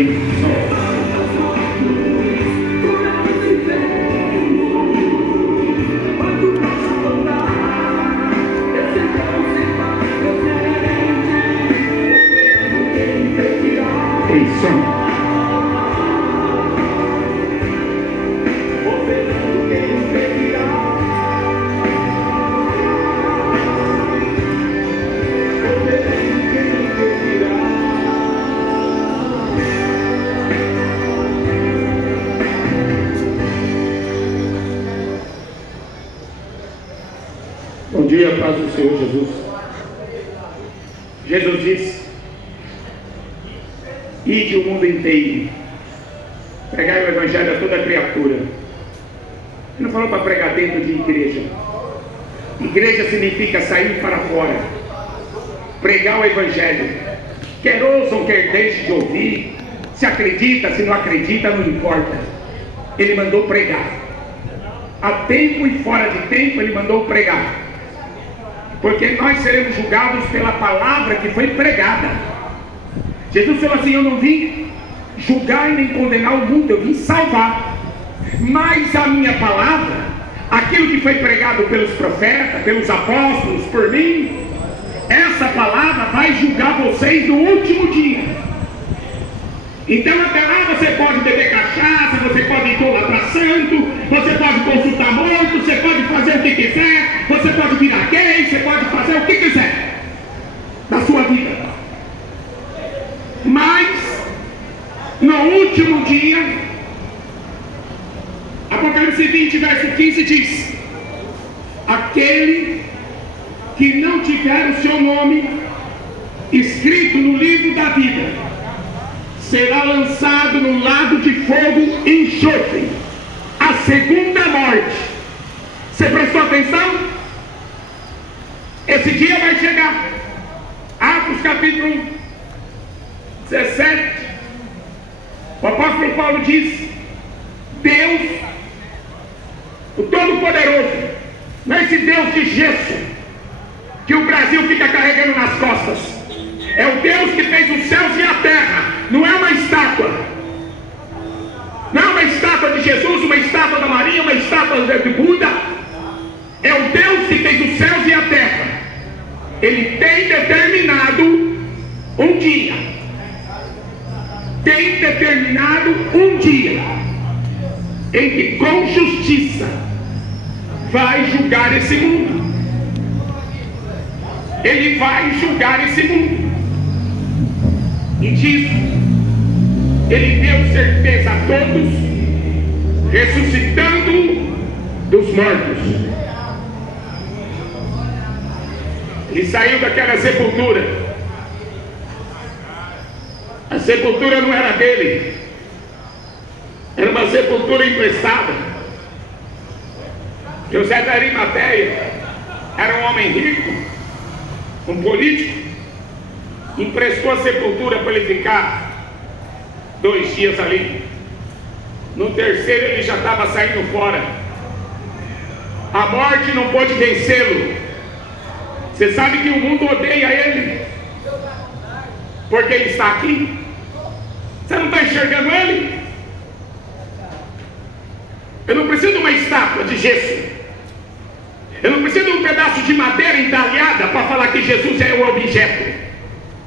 Ei, som. Bom dia, paz do Senhor Jesus. Jesus disse: ide o mundo inteiro, pregai o evangelho a toda criatura. Ele não falou para pregar dentro de igreja. Igreja significa sair para fora, pregar o evangelho. Quer ouçam, quer deixe de ouvir, se acredita, se não acredita, não importa. Ele mandou pregar. A tempo e fora de tempo ele mandou pregar, porque nós seremos julgados pela palavra que foi pregada. Jesus falou assim: eu não vim julgar e nem condenar o mundo, eu vim salvar. Mas a minha palavra, aquilo que foi pregado pelos profetas, pelos apóstolos, por mim, essa palavra vai julgar vocês no último dia. Então até lá você pode beber cachaça, você pode idolatrar santo, você pode consultar morto, você pode fazer o que quiser, você pode virar gay, você pode fazer o que quiser na sua vida. Mas no último dia, Apocalipse 20, verso 15 diz: aquele que não tiver o seu nome escrito no livro da vida será lançado no lago de fogo e enxofre, a segunda morte. Você prestou atenção? Esse dia vai chegar. Atos capítulo 17, o apóstolo Paulo diz: Deus, o Todo-Poderoso, não é esse Deus de gesso que o Brasil fica carregando nas costas. É o Deus que fez os céus e a terra. Não é uma estátua. Não é uma estátua de Jesus, uma estátua da Maria, uma estátua de Buda. É o Deus que fez os céus e a terra. Ele tem determinado um dia. Tem determinado um dia em que com justiça vai julgar esse mundo. Ele vai julgar esse mundo. E disso ele deu certeza a todos, ressuscitando dos mortos. Ele saiu daquela sepultura. A sepultura não era dele, era uma sepultura emprestada. José da Arimateia era um homem rico, um político, emprestou a sepultura para ele ficar 2 dias ali. No terceiro ele já estava saindo fora. A morte não pôde vencê-lo. Você sabe que o mundo odeia ele porque ele está aqui. Você não está enxergando ele? Eu não preciso de uma estátua de gesso. Eu não preciso de um pedaço de madeira entalhada para falar que Jesus é o objeto.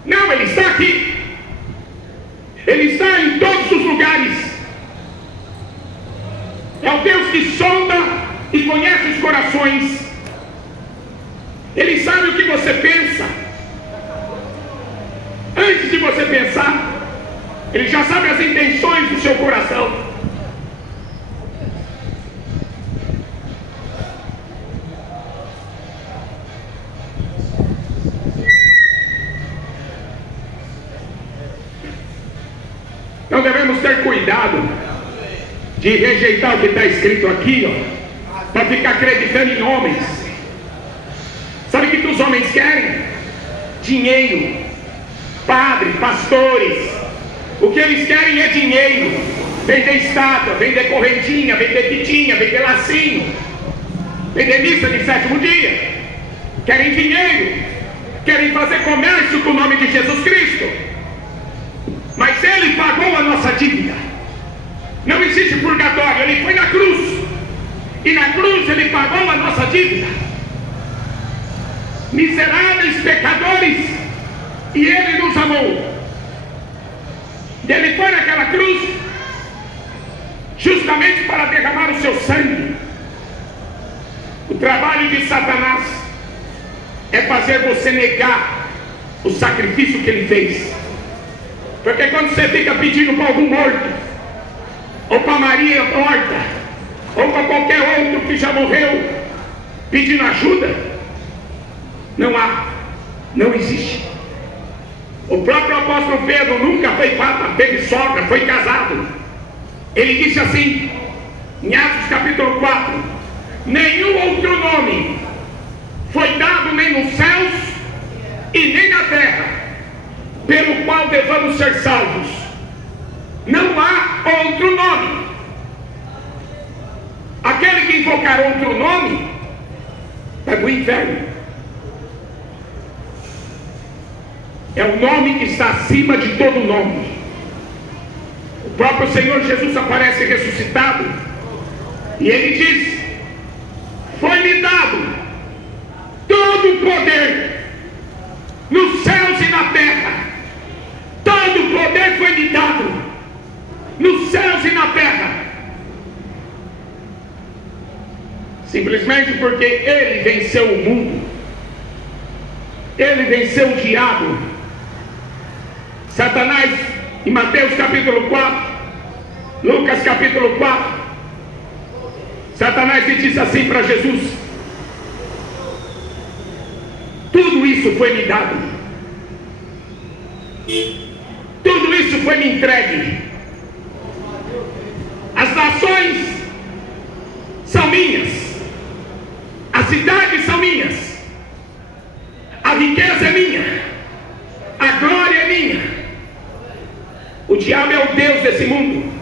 Não, ele está aqui. Ele está em todos os lugares. É o Deus que sonda e conhece os corações. Ele sabe o que você pensa. Antes de você pensar, ele já sabe as intenções do seu coração. Então devemos ter cuidado de rejeitar o que está escrito aqui, para ficar acreditando em homens. Sabe o que os homens querem? Dinheiro. Padres, pastores, o que eles querem é dinheiro. Vender estátua, vender correntinha, vender pitinha, vender lacinho, vender missa de 7º dia. Querem dinheiro, querem fazer comércio com o nome de Jesus Cristo. mas Ele pagou a nossa dívida. Não existe purgatório, Ele foi na cruz, e na cruz Ele pagou a nossa dívida. Miseráveis pecadores, e Ele nos amou. Ele foi naquela cruz justamente para derramar o seu sangue. O trabalho de Satanás é fazer você negar o sacrifício que Ele fez. Porque quando você fica pedindo para algum morto, ou para Maria morta, ou para qualquer outro que já morreu, pedindo ajuda, não há, não existe. O próprio apóstolo Pedro nunca foi papa, teve sogra, foi casado. Ele disse assim, em Atos capítulo 4, nenhum outro nome foi dado nem nos céus e nem na terra, pelo qual devamos ser salvos. Não há outro nome. Aquele que invocar outro nome vai para o inferno. É o nome que está acima de todo nome. O próprio Senhor Jesus aparece ressuscitado, e Ele diz, foi-me dado todo o poder nos céus e na terra. Todo o poder foi me dado nos céus e na terra. Simplesmente porque Ele venceu o mundo. Ele venceu o diabo. Satanás, em Mateus capítulo 4, Lucas capítulo 4, Satanás lhe diz assim para Jesus, tudo isso foi me dado, tudo isso foi me entregue, as nações são minhas, as cidades são minhas, a riqueza é minha, a glória é minha. O diabo é o Deus desse mundo.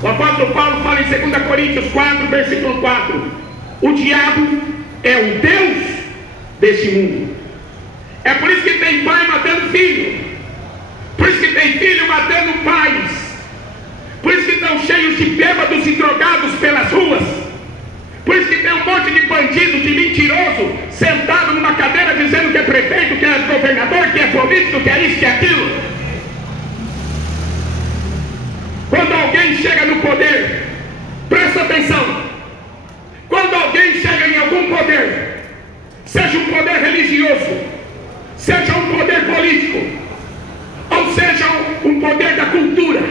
O apóstolo Paulo fala em 2 Coríntios 4, versículo 4, o diabo é o Deus desse mundo. É por isso que tem pai matando filho, por isso que tem filho matando pais, por isso que estão cheios de bêbados e drogados pelas ruas, por isso que tem um monte de bandido, de mentiroso, sentado numa cadeira dizendo que é prefeito, que é governador, que é político, que é isso, que é aquilo. Quando alguém chega no poder, presta atenção, quando alguém chega em algum poder, seja um poder religioso, seja um poder político, ou seja um poder da cultura,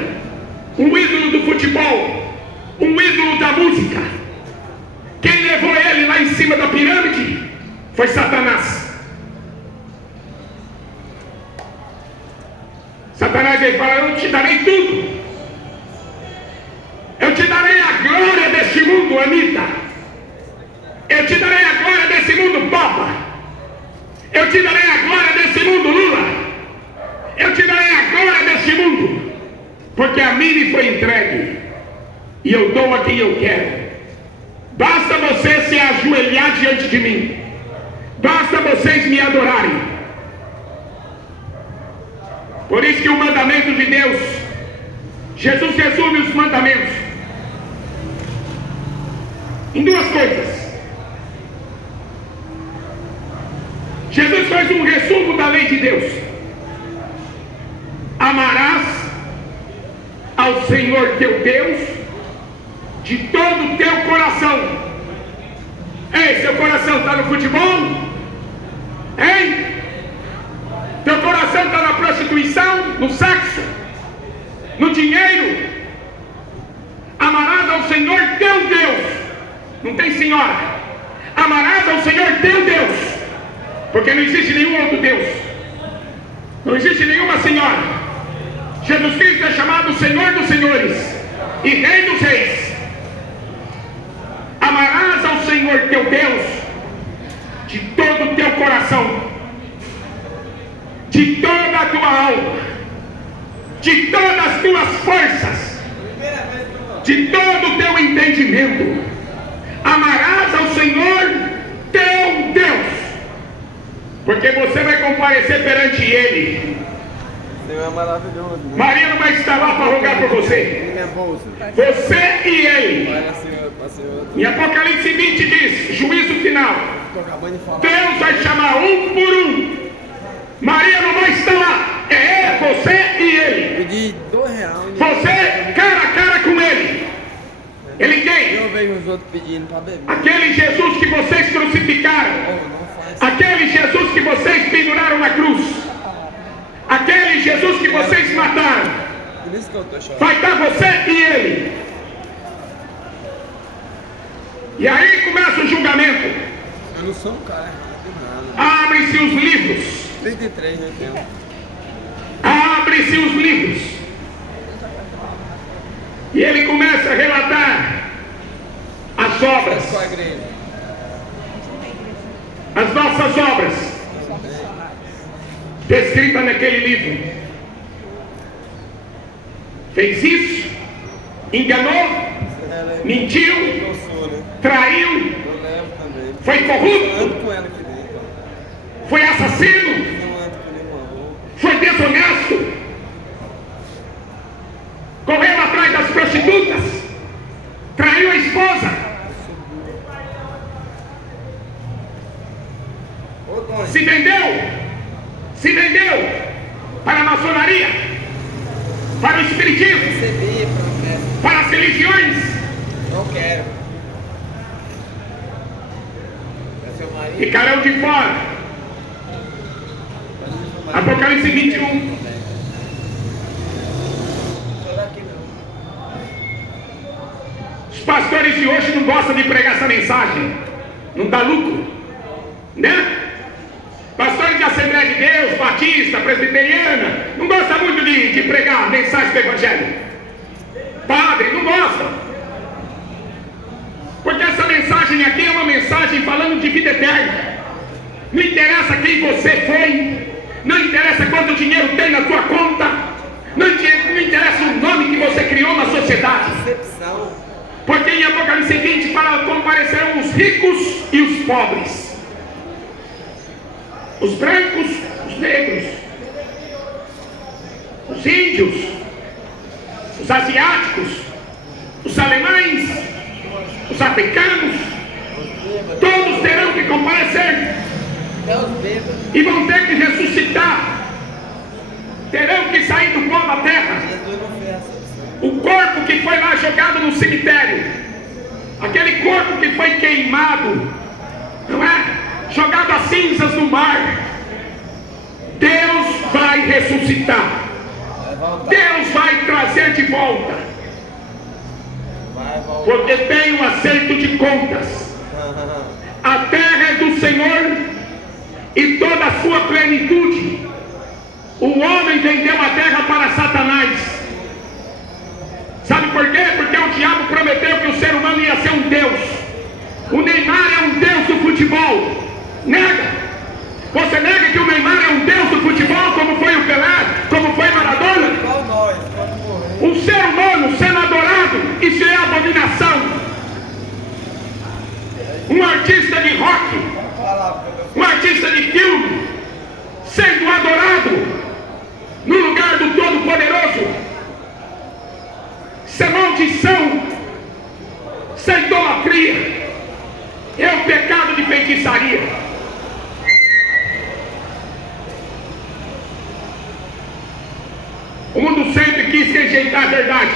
um ídolo do futebol, um ídolo da música, quem levou ele lá em cima da pirâmide foi Satanás. Satanás veio falar, eu te darei tudo. Eu te darei a glória deste mundo, Anitta. Eu te darei a glória desse mundo, Papa. Eu te darei a glória desse mundo, Lula. Eu te darei a glória deste mundo, porque a mim me foi entregue, e eu dou a quem eu quero. Basta você se ajoelhar diante de mim, basta vocês me adorarem. Por isso que o mandamento de Deus, Jesus resume os mandamentos em duas coisas. Jesus faz um resumo da lei de Deus: amarás ao Senhor teu Deus de todo o teu coração. Ei, seu coração está no futebol? Hein? Teu coração está na prostituição, no sexo, no dinheiro? Amarás ao Senhor teu Deus. Não tem senhora. Amarás ao Senhor teu Deus, porque não existe nenhum outro Deus, não existe nenhuma senhora. Jesus Cristo é chamado Senhor dos Senhores e Rei dos Reis. Amarás ao Senhor teu Deus de todo o teu coração, de toda a tua alma, de todas as tuas forças, de todo o teu entendimento. Amarás ao Senhor teu Deus, porque você vai comparecer perante Ele Senhor é maravilhoso. Né? Maria não vai estar lá para rogar por você. Minha bolsa. Você e ele. Olha, Senhor. Em Apocalipse 20 diz, juízo final. Tô acabando de falar. Deus vai chamar um por um. Maria não vai estar lá. É você e ele. Pedi R$2. Você cara a cara com ele. Ele quem? Eu vejo os outros pedindo para beber. Aquele Jesus que vocês crucificaram. Aquele Jesus que vocês penduraram na cruz. Aquele Jesus que vocês mataram. Por isso que eu tô chorando. Vai estar você e ele. E aí começa o julgamento. Eu não sou um cara errado de nada. Abrem-se os livros. 33 eu tenho. Abrem-se os livros. E ele começa a relatar as obras. Qual a igreja? As nossas obras. Descritas naquele livro. Fez isso. Enganou. Mentiu. Eu sou, né? Traiu. Eu levo também. Foi Eu corrupto. ando com ela aqui dentro. Foi assassino. Não ando com nenhuma roupa. Foi desonesto. Correu atrás das prostitutas. Traiu a esposa. Ô, Tony. Se vendeu para a maçonaria, para o espiritismo, Recebi a promessa. para as religiões Não quero. É seu marido? ficarão de fora. Apocalipse 21. Será que não? Os pastores de hoje não gostam de pregar essa mensagem. Não dá lucro, né? Pastores de Assembleia de Deus, Batista, Presbiteriana, não gostam muito de pregar a mensagem do Evangelho. Padre, não gostam. Porque essa mensagem aqui é uma mensagem falando de vida eterna. Não interessa quem você foi, não interessa quanto dinheiro tem na tua conta, não interessa o nome que você criou na sociedade. Decepção. Porque em Apocalipse 20 fala como aparecerão os ricos e os pobres. Os brancos, os negros, os índios, os asiáticos, os alemães, os africanos, todos terão que comparecer Até os bêbados. e vão ter que ressuscitar, terão que sair do pó da terra. Jesus não fez acepção. O corpo que foi lá jogado no cemitério, aquele corpo que foi queimado, não é? Jogado as cinzas no mar, Deus vai ressuscitar. Vai voltar. Deus vai trazer de volta, Vai voltar. porque tem um acerto de contas. A terra é do Senhor e toda a sua plenitude. O homem vendeu a terra para Satanás. Sabe por quê? Porque o diabo prometeu que o ser humano ia ser um Deus. O Neymar é um Deus do futebol. Nega. Você nega que o Neymar é um Deus do futebol, como foi o Pelé, como foi Maradona? Igual nós, pode morrer. Um ser humano sendo adorado, isso é abominação. Um artista de rock, um artista de filme, sendo adorado no lugar do Todo-Poderoso. Isso é maldição, isso é idolatria, é o pecado de feitiçaria. O mundo sempre quis rejeitar a verdade.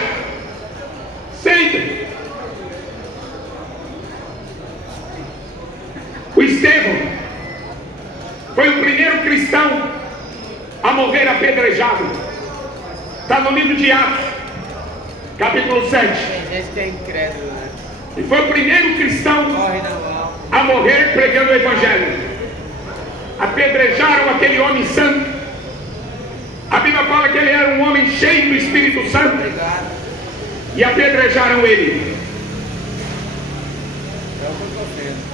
Sempre. O Estevão foi o primeiro cristão a morrer apedrejado. Está no livro de Atos, capítulo 7. Tem gente que é incrédulo, né? E foi o primeiro cristão Corre na mão. a morrer pregando o Evangelho. Apedrejaram aquele homem santo. A Bíblia fala que ele era um homem cheio do Espírito Santo. Obrigado. E apedrejaram ele. É o que eu estou vendo.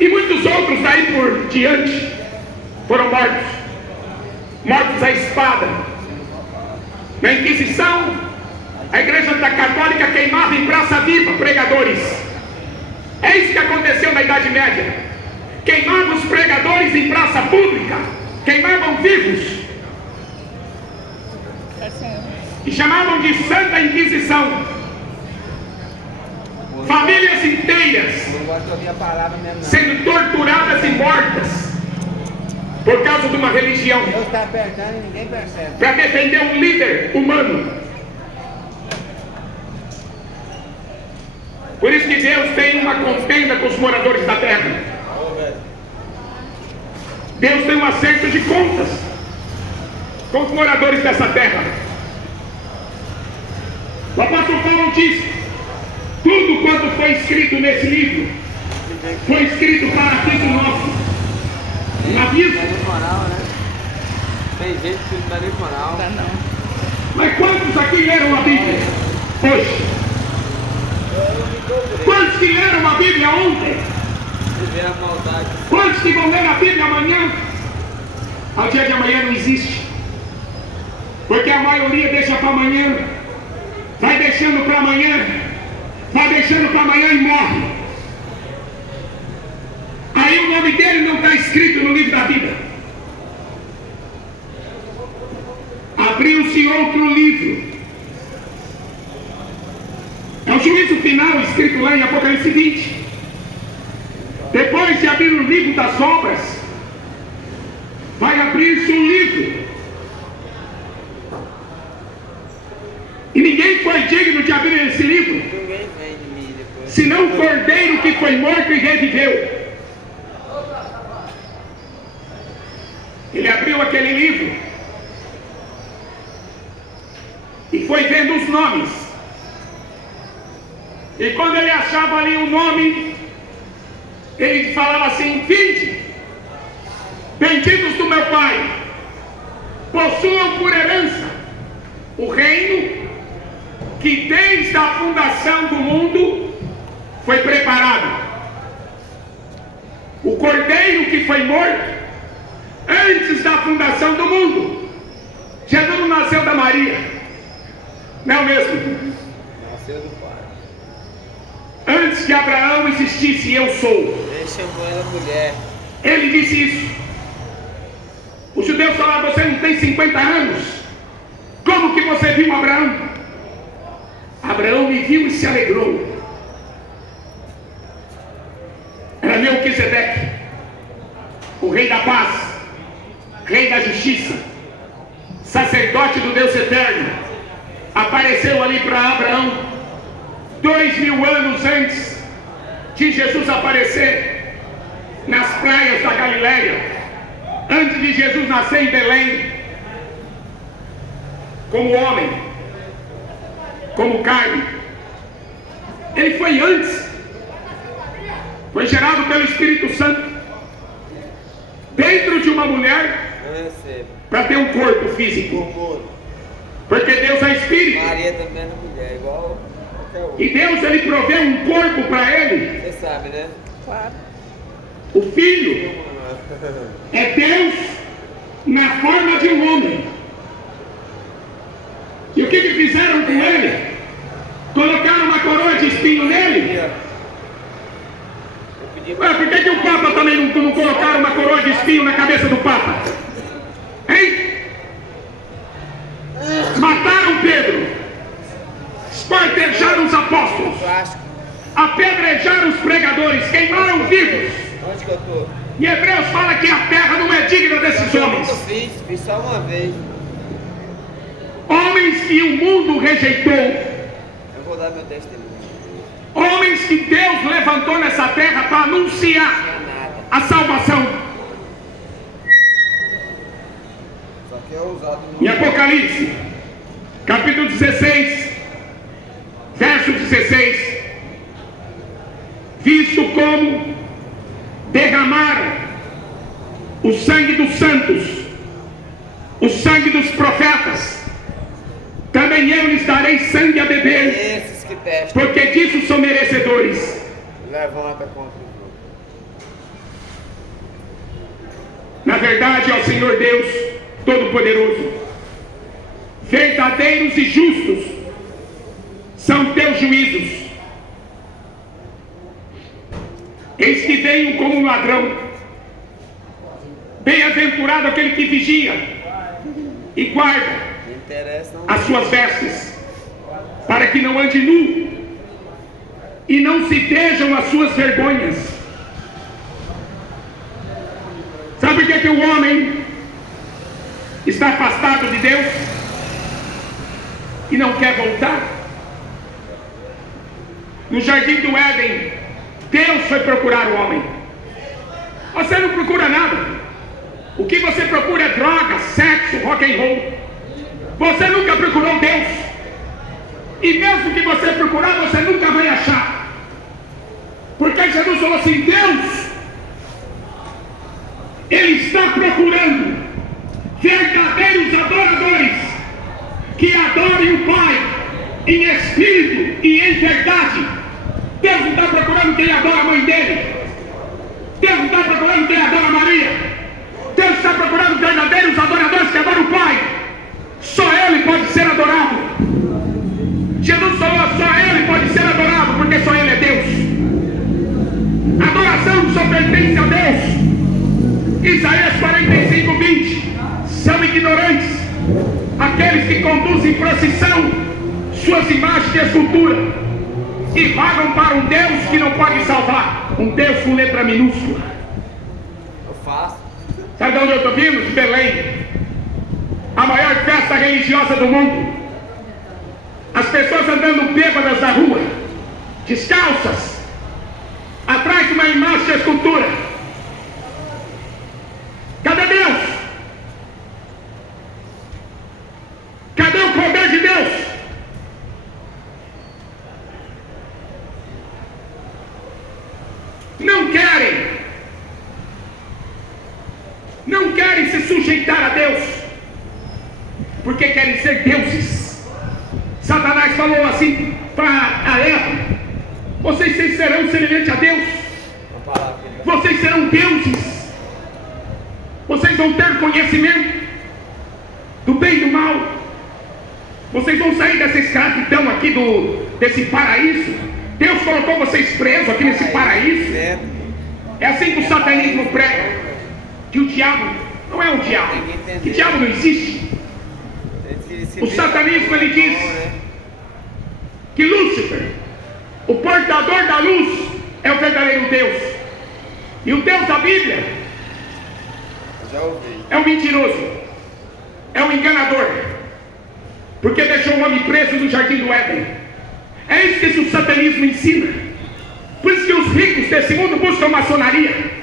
E muitos outros daí por diante foram mortos. Mortos à espada. Na Inquisição, a Igreja Católica queimava em praça viva pregadores. É isso que aconteceu na Idade Média. Queimava os pregadores em praça pública. queimavam vivos e chamavam de Santa Inquisição. Famílias inteiras Não gosto de ouvir a palavra mesmo, não. sendo torturadas e mortas por causa de uma religião, Deus está apertando e ninguém percebe. para defender um líder humano. Por isso que Deus tem uma contenda com os moradores da terra. Deus tem um acerto de contas com os moradores dessa terra. O apóstolo Paulo diz: tudo quanto foi escrito nesse livro foi escrito para aviso nosso. Um aviso. Moral, né? Tem gente que não dá nem moral. Mas quantos aqui leram a Bíblia hoje? Quantos que leram a Bíblia ontem? Você vê a maldade. Quantos que vão ler a Bíblia amanhã? Ao dia de amanhã não existe. Porque a maioria deixa para amanhã. Vai deixando para amanhã. Vai deixando para amanhã e morre. Aí o nome dele não está escrito no livro da vida. Abriu-se outro livro. É o juízo final escrito lá em Apocalipse 20. Depois de abrir o livro das obras, vai abrir-se um livro. E ninguém foi digno de abrir esse livro, Ninguém vem de mim depois. senão o cordeiro que foi morto e reviveu. Ele abriu aquele livro e foi vendo os nomes. E quando ele achava ali um nome, ele falava assim: vinde, benditos do meu Pai, possuam por herança o reino que desde a fundação do mundo foi preparado. O cordeiro que foi morto antes da fundação do mundo. Jesus não nasceu da Maria, não mesmo? Nasceu do Pai. Antes que Abraão existisse, eu sou. Ele chamou ela mulher. Ele disse isso. Os judeus falaram: você não tem 50 anos? Como que você viu Abraão? Abraão me viu e se alegrou. Era Melquisedeque, o rei da paz, rei da justiça, sacerdote do Deus eterno. Apareceu ali para Abraão 2000 anos antes de Jesus aparecer nas praias da Galileia, antes de Jesus nascer em Belém, como homem, como carne. Ele foi antes, foi gerado pelo Espírito Santo dentro de uma mulher Eu recebo. para ter um corpo físico, Humor. porque Deus é Espírito. Maria também é mulher, igual qualquer outro. E Deus, ele proveu um corpo para ele. Você sabe, né? Claro. O Filho é Deus na forma de um homem. E o que fizeram com ele? Colocaram uma coroa de espinho nele. Eu pedi Ué, por que o Papa também não colocaram uma coroa de espinho na cabeça do Papa? Hein? Mataram Pedro, esquartejaram os apóstolos, plástico. apedrejaram os pregadores, queimaram vivos. Onde que eu tô? E Hebreus fala que a terra não é digna desses Eu homens. nunca fiz só uma vez. Homens que o mundo rejeitou, Eu vou dar meu testemunho. homens que Deus levantou nessa terra para anunciar Não é nada. a salvação. Só que é usado no. Em Apocalipse, capítulo 16, verso 16: visto como derramaram o sangue dos santos, o sangue dos profetas, também eu lhes darei sangue a beber, Esses que testam. porque disso são merecedores. Levanta contra o jogo. Na verdade, ao Senhor Deus Todo-Poderoso, verdadeiros e justos são teus juízos. Eis que venho como um ladrão. Bem-aventurado aquele que vigia e guarda as suas vestes, para que não ande nu e não se vejam as suas vergonhas. Sabe por que o homem está afastado de Deus e não quer voltar? No jardim do Éden, Deus foi procurar o homem. Você não procura nada. O que você procura é droga, sexo, rock and roll. Você nunca procurou Deus. E mesmo que você procurar, você nunca vai achar. Porque Jesus falou assim: Deus, Ele está procurando verdadeiros adoradores que adorem o Pai em espírito e em verdade. Deus não está procurando quem adora a mãe dele. Deus não está procurando quem adora Maria. Deus está procurando verdadeiros adoradores que adoram o Pai. Só Ele pode ser adorado. Jesus falou: só Ele pode ser adorado, porque só Ele é Deus. Adoração só pertence a Deus. Isaías 45:20. São ignorantes aqueles que conduzem procissão suas imagens de escultura e vagam para um Deus que não pode salvar, um Deus com letra minúscula. Eu faço. Sabe de onde eu estou vindo? De Belém. A maior festa religiosa do mundo. As pessoas andando bêbadas na rua, descalças, atrás de uma imagem de escultura. Cadê Deus? Cadê o poder de Deus? Não querem se sujeitar a Deus, porque querem ser deuses. Satanás falou assim para a Eva: vocês serão semelhantes a Deus, vocês serão deuses, vocês vão ter conhecimento do bem e do mal, vocês vão sair dessa escravidão aqui desse paraíso. Deus colocou vocês presos aqui nesse paraíso. É assim que o satanismo prega, que o diabo não é um diabo, que o diabo não existe. O satanismo, ele diz que Lúcifer, o portador da luz, é o verdadeiro Deus. E o Deus da Bíblia é o mentiroso, é o enganador, porque deixou o homem preso no jardim do Éden. É isso que o satanismo ensina. Por isso que os ricos desse mundo buscam maçonaria.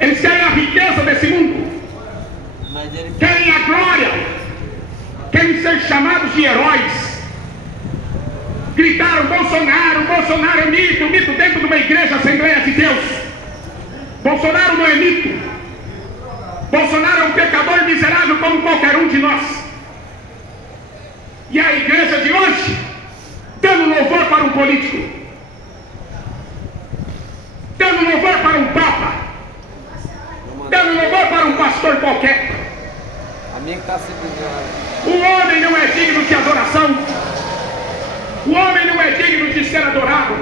Eles querem a riqueza desse mundo, querem a glória, querem ser chamados de heróis. Gritaram: Bolsonaro, Bolsonaro é mito, mito dentro de uma igreja, Assembleia de Deus. Bolsonaro não é mito. Bolsonaro é um pecador miserável como qualquer um de nós. E a igreja de hoje dando louvor para um político, dando louvor para um papa, dando louvor para um pastor qualquer. O homem não é digno de adoração. O homem não é digno de ser adorado.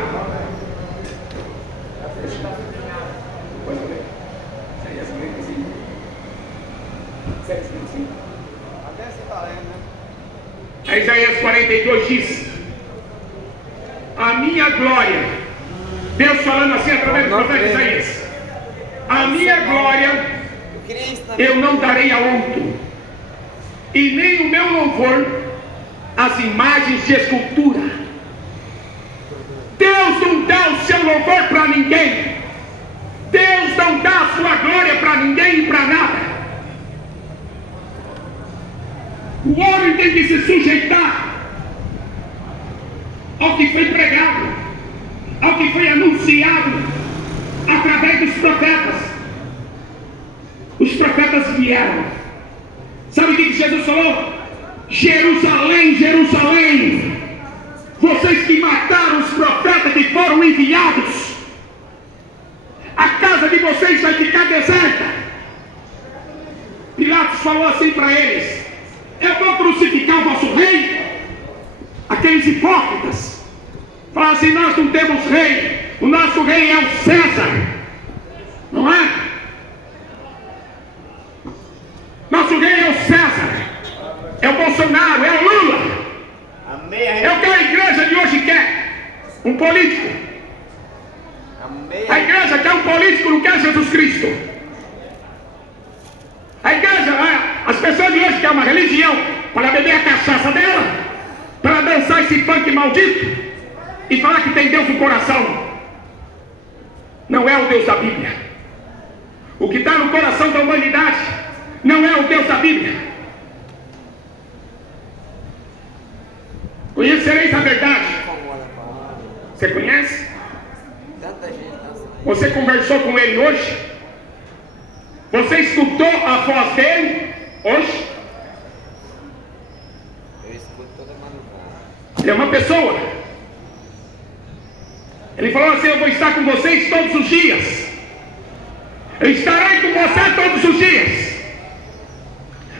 Isaías 42 diz: a minha glória, Deus falando assim através do profeta Isaías, a minha glória eu não darei a outro, e nem o meu louvor às imagens de escultura. Deus não dá o seu louvor para ninguém. Deus não dá a sua glória para ninguém e para nada. O homem tem que se sujeitar ao que foi pregado, ao que foi anunciado através dos profetas. Os profetas vieram. Sabe o que Jesus falou? Jerusalém, Jerusalém, vocês que mataram os profetas que foram enviados, a casa de vocês vai ficar deserta. Pilatos falou assim para eles: eu vou crucificar o vosso rei. Aqueles hipócritas falaram assim: nós não temos rei, o nosso rei é o César, não é? A igreja quer um político, não quer Jesus Cristo. A igreja, as pessoas de hoje querem uma religião para beber a cachaça dela, para dançar esse funk maldito e falar que tem Deus no coração. Não é o Deus da Bíblia. O que está no coração da humanidade não é o Deus da Bíblia. Conhecereis a verdade. Você conhece? Você conversou com ele hoje? Você escutou a voz dele hoje? Eu escuto toda madrugada. Ele é uma pessoa. Ele falou assim: eu vou estar com vocês todos os dias. Eu estarei com você todos os dias.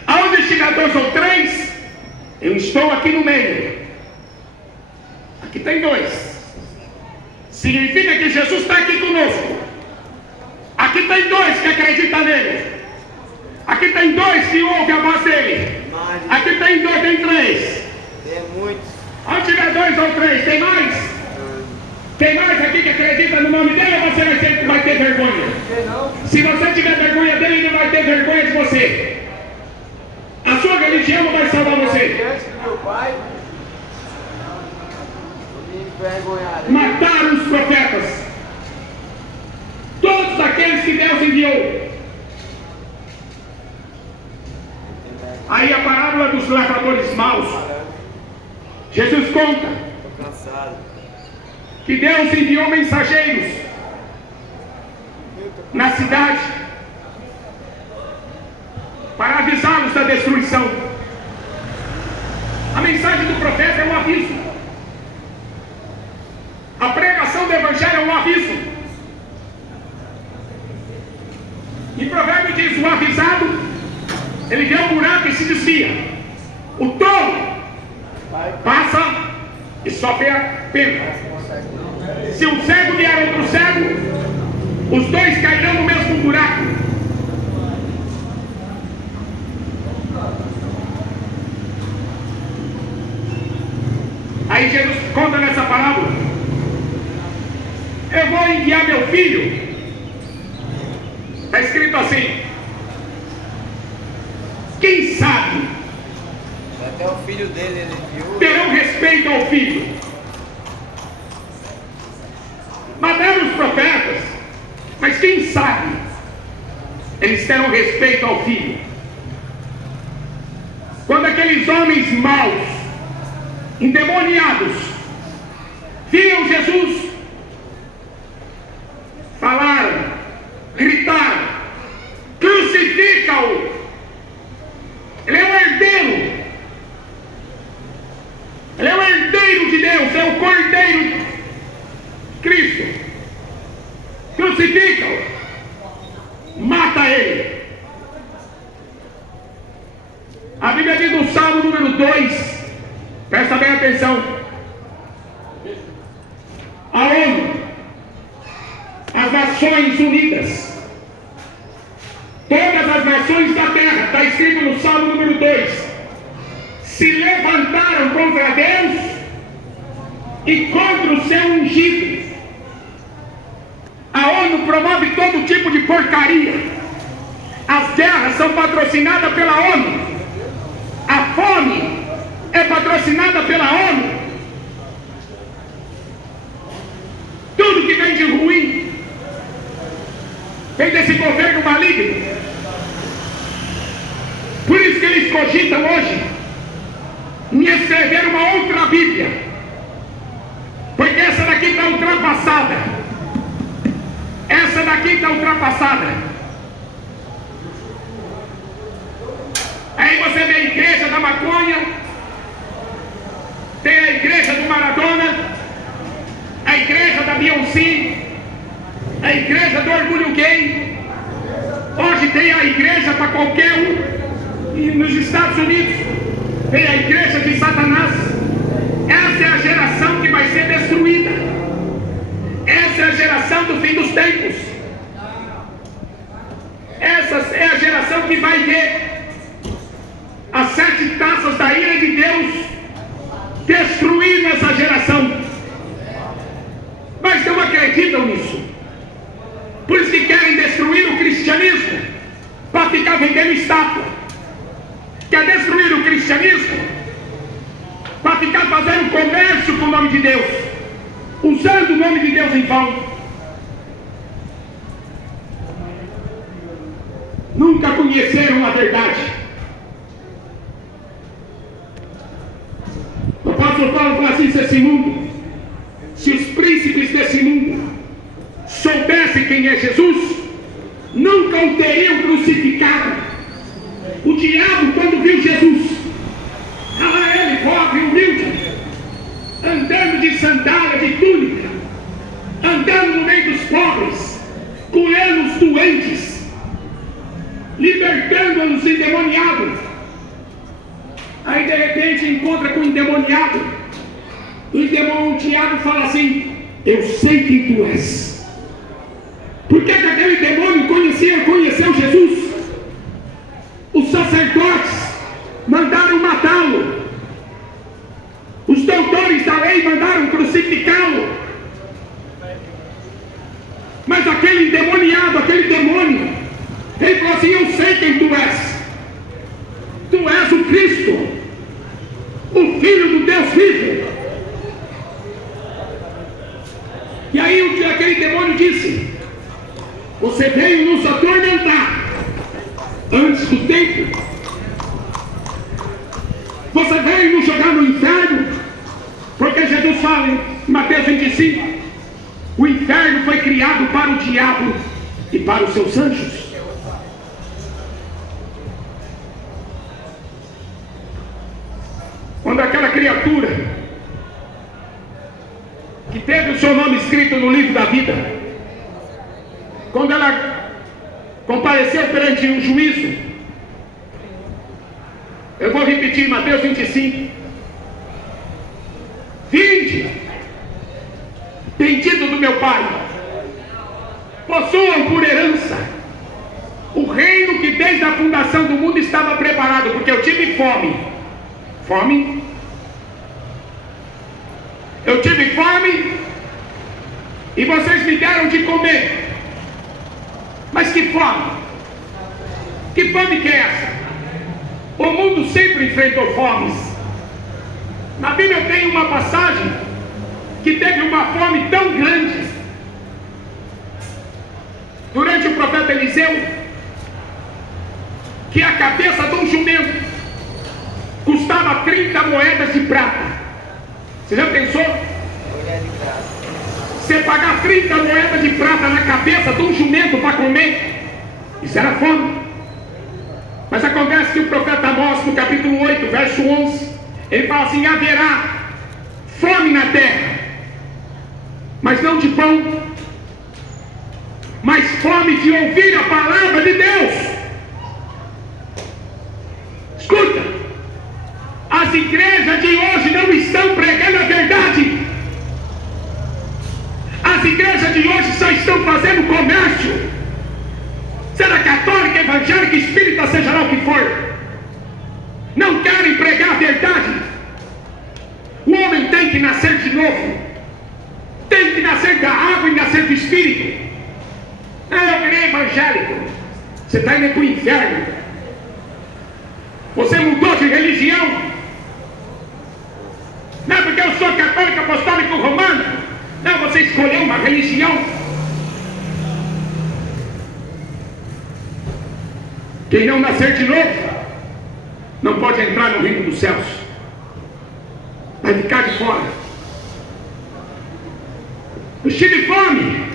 Aonde estiver 2 ou 3, eu estou aqui no meio. Aqui tem 2. Significa que Jesus está aqui conosco. Aqui tem 2 que acreditam nele. Aqui tem 2 que ouvem a voz dele. Aqui tem 2, tem 3. Tem muitos. Onde tiver 2 ou 3, tem mais? Tem mais aqui que acredita no nome dele ou você vai ter vergonha? Se você tiver vergonha dele, ele não vai ter vergonha de você. A sua religião não vai salvar você. Meu pai, mataram os profetas. Todos aqueles que Deus enviou. Aí a parábola dos lavradores maus. Jesus conta que Deus enviou mensageiros na cidade para avisá-los da destruição. A mensagem do profeta é um aviso. A pregação do evangelho é um aviso. Em Provérbio diz: o avisado, ele vê um buraco e se desvia. O tolo passa e só vê a pena. Se um cego vier outro cego, os 2 cairão no mesmo buraco. Aí Jesus conta nessa parábola: eu vou enviar meu filho. Está escrito assim: quem sabe até o filho dele ele viu. terão respeito ao filho. Mataram os profetas, mas quem sabe eles terão respeito ao filho. Quando aqueles homens maus, endemoniados, viam Jesus, falaram, gritaram: crucifica-o, ele é o herdeiro, ele é o herdeiro de Deus, é o cordeiro Cristo. Crucifica-o, mata ele. A Bíblia diz no Salmo número 2, presta bem atenção: a ONU, as Nações Unidas, todas as nações da terra, está escrito no Salmo número 2, se levantaram contra Deus e contra o seu ungido. A ONU promove todo tipo de porcaria. As guerras são patrocinadas pela ONU. A fome é patrocinada pela ONU. Tudo que vem de ruim vem desse governo maligno. Por isso que eles cogitam hoje em escrever uma outra Bíblia, porque essa daqui está ultrapassada. Essa daqui está ultrapassada. Aí você vê a igreja da maconha, tem a igreja do Maradona, a igreja da Beyoncé, a igreja do orgulho gay. Hoje tem a igreja para qualquer um. E nos Estados Unidos tem a igreja de Satanás. Essa é a geração que vai ser destruída. Essa é a geração do fim dos tempos. Essa é a geração que vai ver as 7 taças da ira de Deus destruindo essa geração. Mas tem uma acreditam nisso. Por isso que querem destruir o cristianismo, para ficar vendendo estátua. Quer destruir o cristianismo, para ficar fazendo comércio com o nome de Deus, usando o nome de Deus em vão. Nunca conheceram a verdade. O apóstolo Paulo fala assim: esse mundo, se os príncipes desse mundo soubessem quem é Jesus, nunca o teriam crucificado. O diabo, quando viu Jesus, lá ele, pobre, humilde, andando de sandália, de túnica, andando no meio dos pobres, curando os doentes, libertando os endemoniados. Aí de repente encontra com o endemoniado. O endemoniado fala assim: eu sei quem tu és. Por que aquele demônio conheceu Jesus? Os sacerdotes mandaram matá-lo. Os doutores da lei mandaram crucificá-lo. Mas aquele endemoniado, aquele demônio, ele falou assim: eu sei quem tu és. Tu és o Cristo, o Filho do Deus vivo. E aí aquele demônio disse: você veio nos atormentar antes do tempo. Você veio nos jogar no inferno. Porque Jesus fala em Mateus 25: o inferno foi criado para o diabo e para os seus anjos. Quando aquela criatura que teve o seu nome escrito no livro da vida, quando ela compareceu perante um juízo, eu vou repetir Mateus 25: vinde, bendito do meu Pai, possuam por herança o reino que desde a fundação do mundo estava preparado, porque eu tive fome. Eu tive fome e vocês me deram de comer. Mas que fome? Que fome que é essa? O mundo sempre enfrentou fomes. Na Bíblia tem uma passagem que teve uma fome tão grande durante o profeta Eliseu, que a cabeça de um jumento custava 30 moedas de prata. Você já pensou? Você pagar 30 moedas de prata na cabeça de um jumento para comer? Isso era fome. Mas acontece que o profeta Amós, no capítulo 8, verso 11, ele fala assim: haverá fome na terra, mas não de pão, mas fome de ouvir a palavra de Deus. Escuta, as igrejas de hoje não estão pregando a verdade. As igrejas de hoje só estão fazendo comércio. Seja católica, evangélica, espírita, seja lá o que for, não querem pregar a verdade. O homem tem que nascer de novo, tem que nascer da água e nascer do espírito. Eu virei evangélico. Você está indo para o inferno. Você mudou de religião. Não é porque eu sou católico, apostólico, romano. Não, você escolheu uma religião. Quem não nascer de novo não pode entrar no reino dos céus. Vai ficar de fora. Eu tive fome,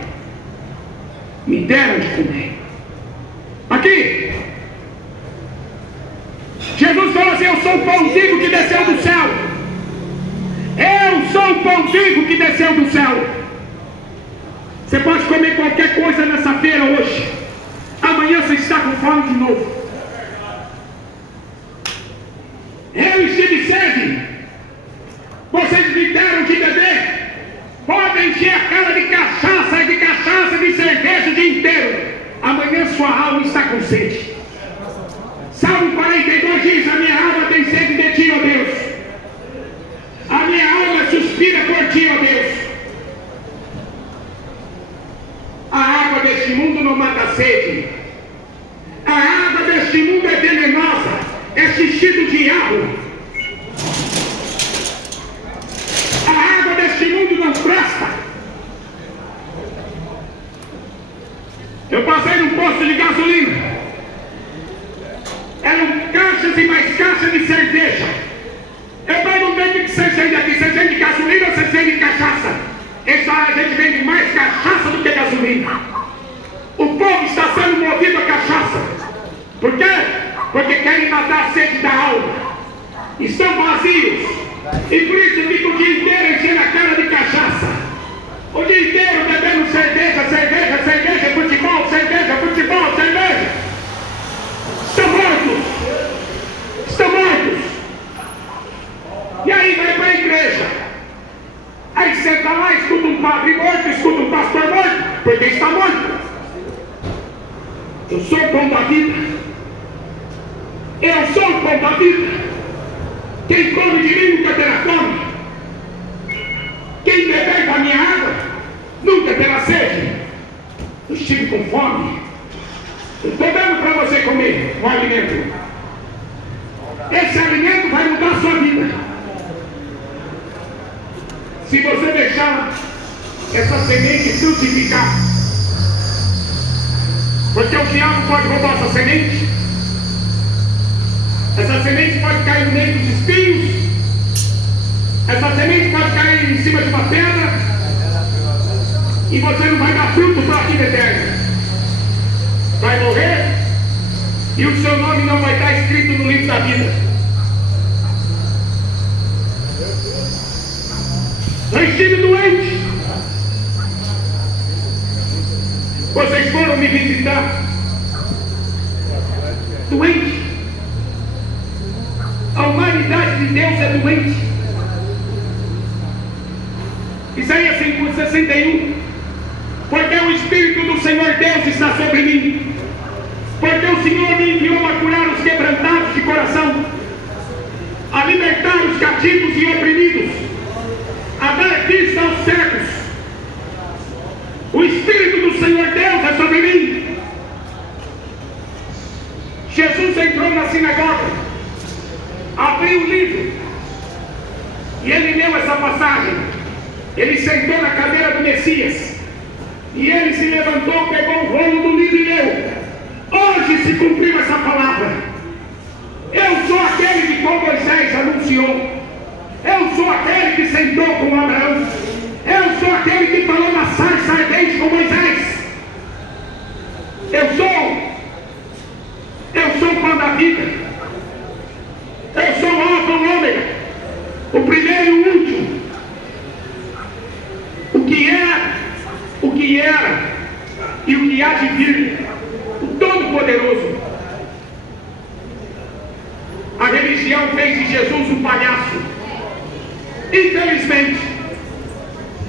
me deram de comer. Aqui Jesus falou assim: eu sou o pão vivo que desceu do céu. Eu sou o pão vivo que desceu do céu. Você pode comer qualquer coisa nessa feira hoje, amanhã você está com fome de novo. Eu estive sede, vocês me deram de beber. Podem encher a cara de cachaça, de cerveja o dia inteiro, amanhã sua alma está com sede. Salmo 42 diz: a minha alma tem sede de ti, ó Deus. A minha alma suspira por ti, ó Deus. deste mundo não mata a sede. A água deste mundo é venenosa, é xixi do diabo. A água deste mundo não presta. Eu passei num posto de gasolina. Eram caixas e mais caixas de cerveja. Eu perguntei o que você vende aqui. Você vende gasolina ou você vende cachaça? A gente vende mais cachaça do que gasolina. O povo está sendo movido a cachaça. Por quê? Porque querem matar a sede da alma. Estão vazios. E por isso ficam o dia inteiro enchendo a cara de cachaça. O dia inteiro bebendo cerveja, cerveja, cerveja, futebol, cerveja, futebol, cerveja. Estão mortos. Estão mortos. E aí vai para a igreja. Aí senta lá, escuta um padre morto, escuta um pastor morto, porque está morto. Eu sou o pão da vida. Eu sou o pão da vida. Quem come de mim nunca terá fome. Quem beber da minha água nunca terá sede. Eu estive com fome. Eu estou dando para você comer um alimento. Esse alimento vai mudar a sua vida. Se você deixar essa semente frutificar. Porque o diabo pode roubar essa semente. Essa semente pode cair no meio dos espinhos. Essa semente pode cair em cima de uma pedra. E você não vai dar fruto para a vida eterna. Vai morrer. E o seu nome não vai estar escrito no livro da vida. Eu estive doente. Vocês foram me visitar. Doente. A humanidade de Deus é doente. Isaías 5:61. Porque o Espírito do Senhor Deus está sobre mim. Porque o Senhor me enviou a curar os quebrantados de coração, a libertar os cativos e oprimidos, a dar vista aos cegos. O Espírito do Senhor Deus é sobre mim. Jesus entrou na sinagoga, abriu o livro e ele leu essa passagem. Ele sentou na cadeira do Messias e ele se levantou, pegou o rolo do livro e leu. Hoje se cumpriu essa palavra. Eu sou aquele que com Moisés anunciou. Eu sou aquele que sentou com Abraão. Eu sou aquele que falou na sarça ardente com Moisés. Eu sou o pão da vida. Eu sou o alfa e o ômega, o primeiro e o último, o que era e o que há de vir, o Todo-Poderoso. A religião fez de Jesus um palhaço. Infelizmente,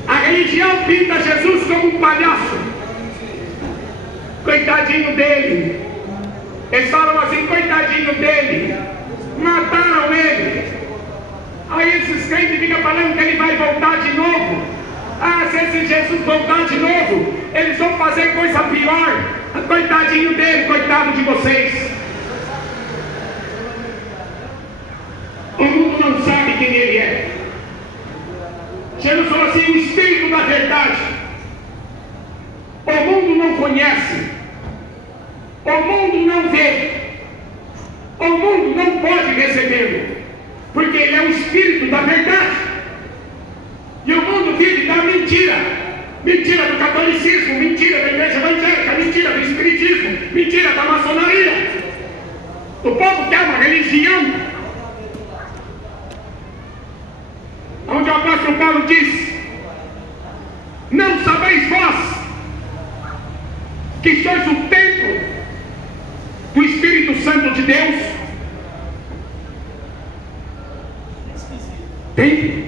a religião pinta Jesus como um palhaço. Coitadinho dele. Eles falam assim, coitadinho dele. Mataram ele. Aí esses crentes ficam falando que ele vai voltar de novo. Ah, se esse Jesus voltar de novo, eles vão fazer coisa pior. Coitadinho dele, coitado de vocês. O mundo não sabe quem ele é. Jesus falou assim, o Espírito da verdade. O mundo não conhece. O mundo não vê. O mundo não pode recebê-lo. Porque ele é o Espírito da verdade. E o mundo vive da mentira. Mentira do catolicismo, mentira da igreja evangélica, mentira do espiritismo, mentira da maçonaria. O povo quer uma religião onde o apóstolo Paulo diz: não sabeis vós que sois o templo do Espírito Santo de Deus? Templo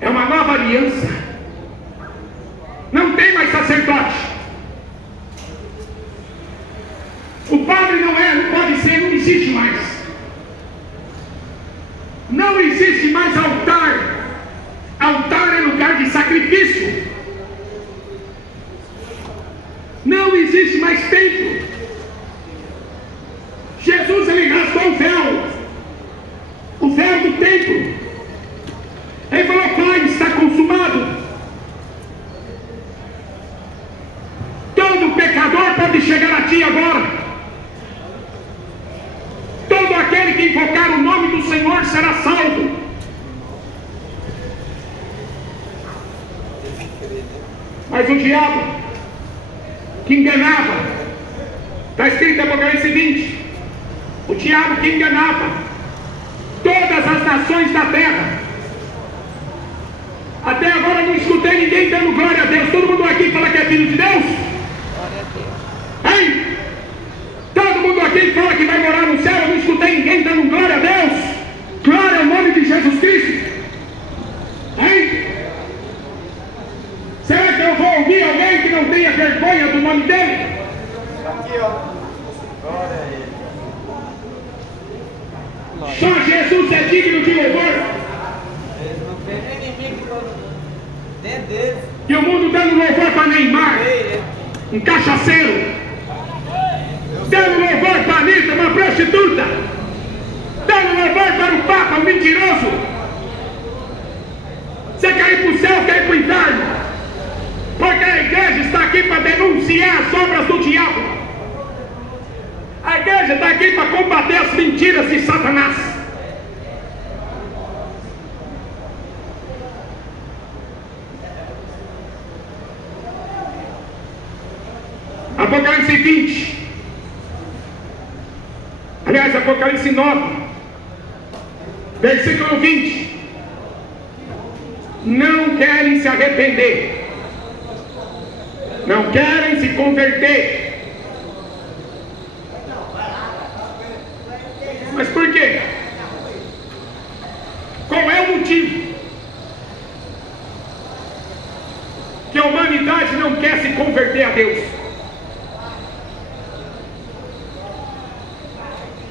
é uma nova aliança. Não tem mais sacerdote. O padre não pode ser, não existe mais. Não existe mais altar. Altar é lugar de sacrifício. templo. Jesus, ele rasgou o véu do templo. Ele falou: Pai, está consumado. Todo pecador pode chegar a ti agora. Todo aquele que invocar o nome do Senhor será salvo. Mas o diabo que enganava, está escrito em Apocalipse 20, o diabo que enganava todas as nações da terra. Até agora não escutei ninguém dando glória a Deus. Todo mundo aqui fala que é filho de Deus? Hein? Todo mundo aqui fala que vai morar no céu. Eu não escutei ninguém dando glória a Deus. Glória ao nome de Jesus Cristo. Hein? Será que eu vou ouvir alguém que não tenha vergonha do nome dele? Aqui, ó. Glória a ele. Só Jesus é digno de louvor. Não tem inimigo dentro deles. E o mundo dando louvor para Neymar, um cachaceiro. Dando louvor para Anitta, uma prostituta. Dando louvor para o Papa, um mentiroso. Você quer ir para o céu, quer ir para o inferno? Porque a igreja está aqui para denunciar as obras do diabo. A igreja está aqui para combater as mentiras de Satanás. Apocalipse 20. Aliás, Apocalipse 9, versículo 20. Não querem se arrepender. Não querem se converter. Mas por quê? Qual é o motivo que a humanidade não quer se converter a Deus?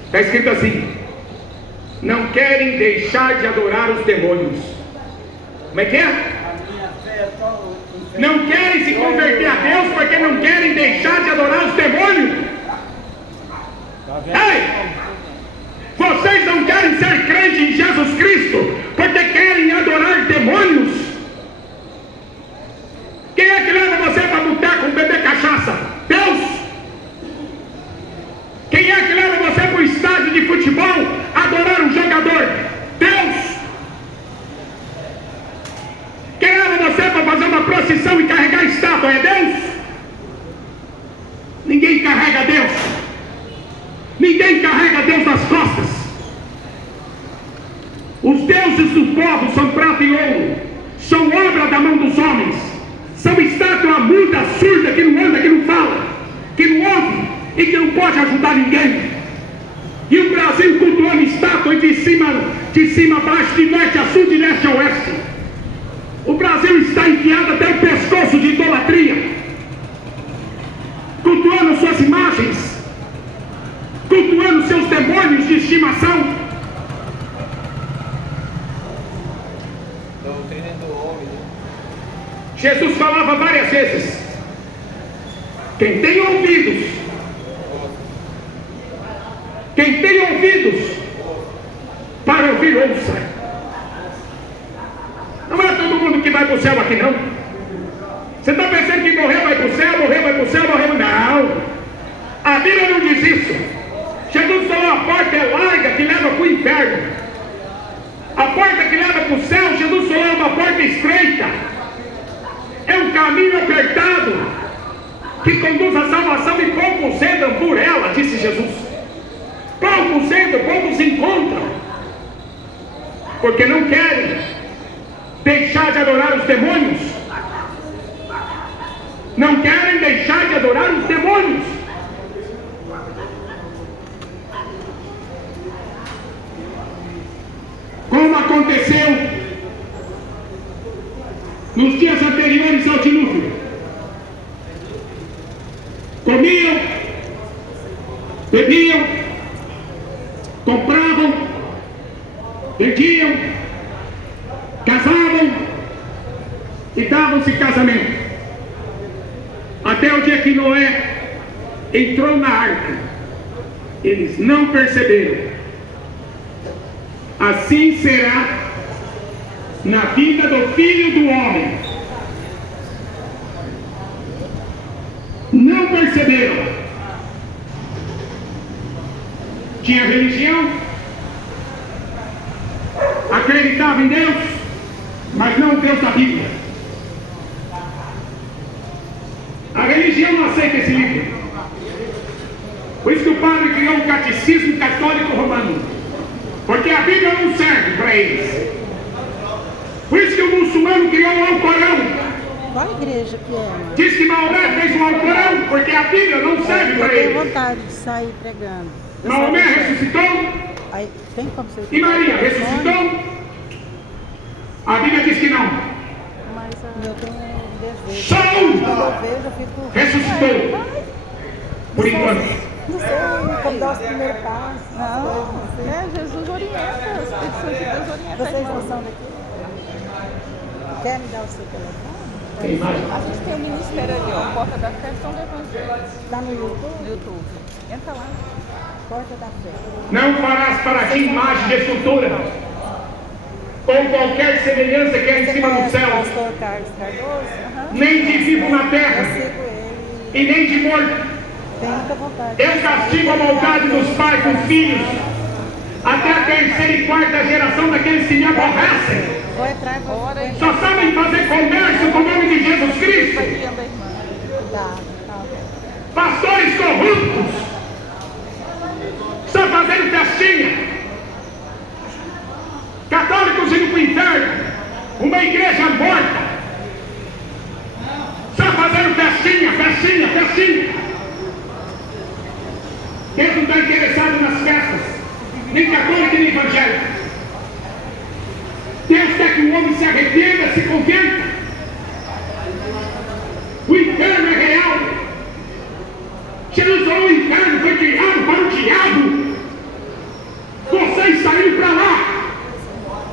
Está escrito assim: não querem deixar de adorar os demônios. Como é que é? Não querem se converter a Deus porque não querem deixar de adorar os demônios. Ei! Vocês não querem ser crentes em Jesus Cristo porque querem adorar demônios. Quem é que leva você para boteco beber cachaça? Deus! Quem é que leva você para o estádio de futebol adorar um jogador? Deus! Quem leva você para fazer uma procissão e carregar estátua? É Deus? Ninguém carrega Deus. Ninguém carrega Deus nas costas. Os deuses dos povos são prata e ouro, são obra da mão dos homens, são estátua muda, surda, que não anda, que não fala, que não ouve e que não pode ajudar ninguém. E o Brasil cultuando estátua de cima a baixo, de norte a sul, de leste a oeste. O Brasil está enfiado até o pescoço de idolatria, cultuando suas imagens, cultuando seus demônios de estimação. Doutrina do homem. Jesus falava várias vezes: quem tem ouvidos, para ouvir, ouça. Não é todo mundo que vai para o céu aqui, não. Você está pensando que morrer vai para o céu, morrer vai para o céu, morrer não. A Bíblia não diz isso. Jesus falou: a porta é larga que leva para o inferno. A porta que leva para o céu, Jesus falou, é uma porta estreita. É um caminho apertado que conduz à salvação e poucos entram por ela, disse Jesus. Poucos entram, poucos encontram, porque não querem deixar de adorar os demônios. Não querem deixar de adorar os demônios. Como aconteceu nos dias anteriores ao dilúvio. Comiam, bebiam, compravam, vendiam, casavam e davam-se casamento. Até o dia que Noé entrou na arca. Eles não perceberam. Assim será na vida do Filho do Homem. Não perceberam. Tinha religião, acreditava em Deus, mas não o Deus da Bíblia. A religião não aceita esse livro. Por isso que o padre criou um catecismo católico romano, porque a Bíblia não serve para eles. Por isso que o muçulmano criou o Alcorão. Qual igreja que é? Diz que Maomé fez um Alcorão, porque a Bíblia não serve para Eu tenho eles. vontade de sair pregando. Maomé ressuscitou Aí, tem como você... e Maria ressuscitou. A Bíblia diz que não. Mas eu tenho um desejo. Só um Quando eu vejo, eu fico... ressuscitou. Por enquanto. Não sei como dar os primeiros passos. Não, Jesus orienta, o Espírito Santo de Deus orienta. Vocês não são daqui? Quer me dar o seu telefone? Tem imagem? A gente tem um ministério ali, ó, Porta da Fé, São do Evangelho, Está no YouTube? no YouTube. Entra lá. Porta da Fé. Não farás para ti imagem de escultura, ou qualquer semelhança que é em cima do Você céu, conhece o pastor Carlos Cardoso? nem de vivo na Eu terra, sigo ele. e nem de morto. Tenho muita vontade. Eu castigo a maldade dos pais, dos filhos, até a terceira e quarta geração daqueles que me aborrecem. Vou entrar e vou... Só sabem fazer comércio com o nome de Jesus Cristo. Aqui anda a irmã. Tá. Pastores corruptos, só fazendo festinha. Católicos indo para o inferno. Uma igreja morta, só fazendo festinha. Deus não está interessado nas festas, nem católico nem evangélico. Deus quer que o homem se arrependa, se converta. O inferno é real. Jesus falou: o inferno foi criado para o diabo. Você está indo para lá,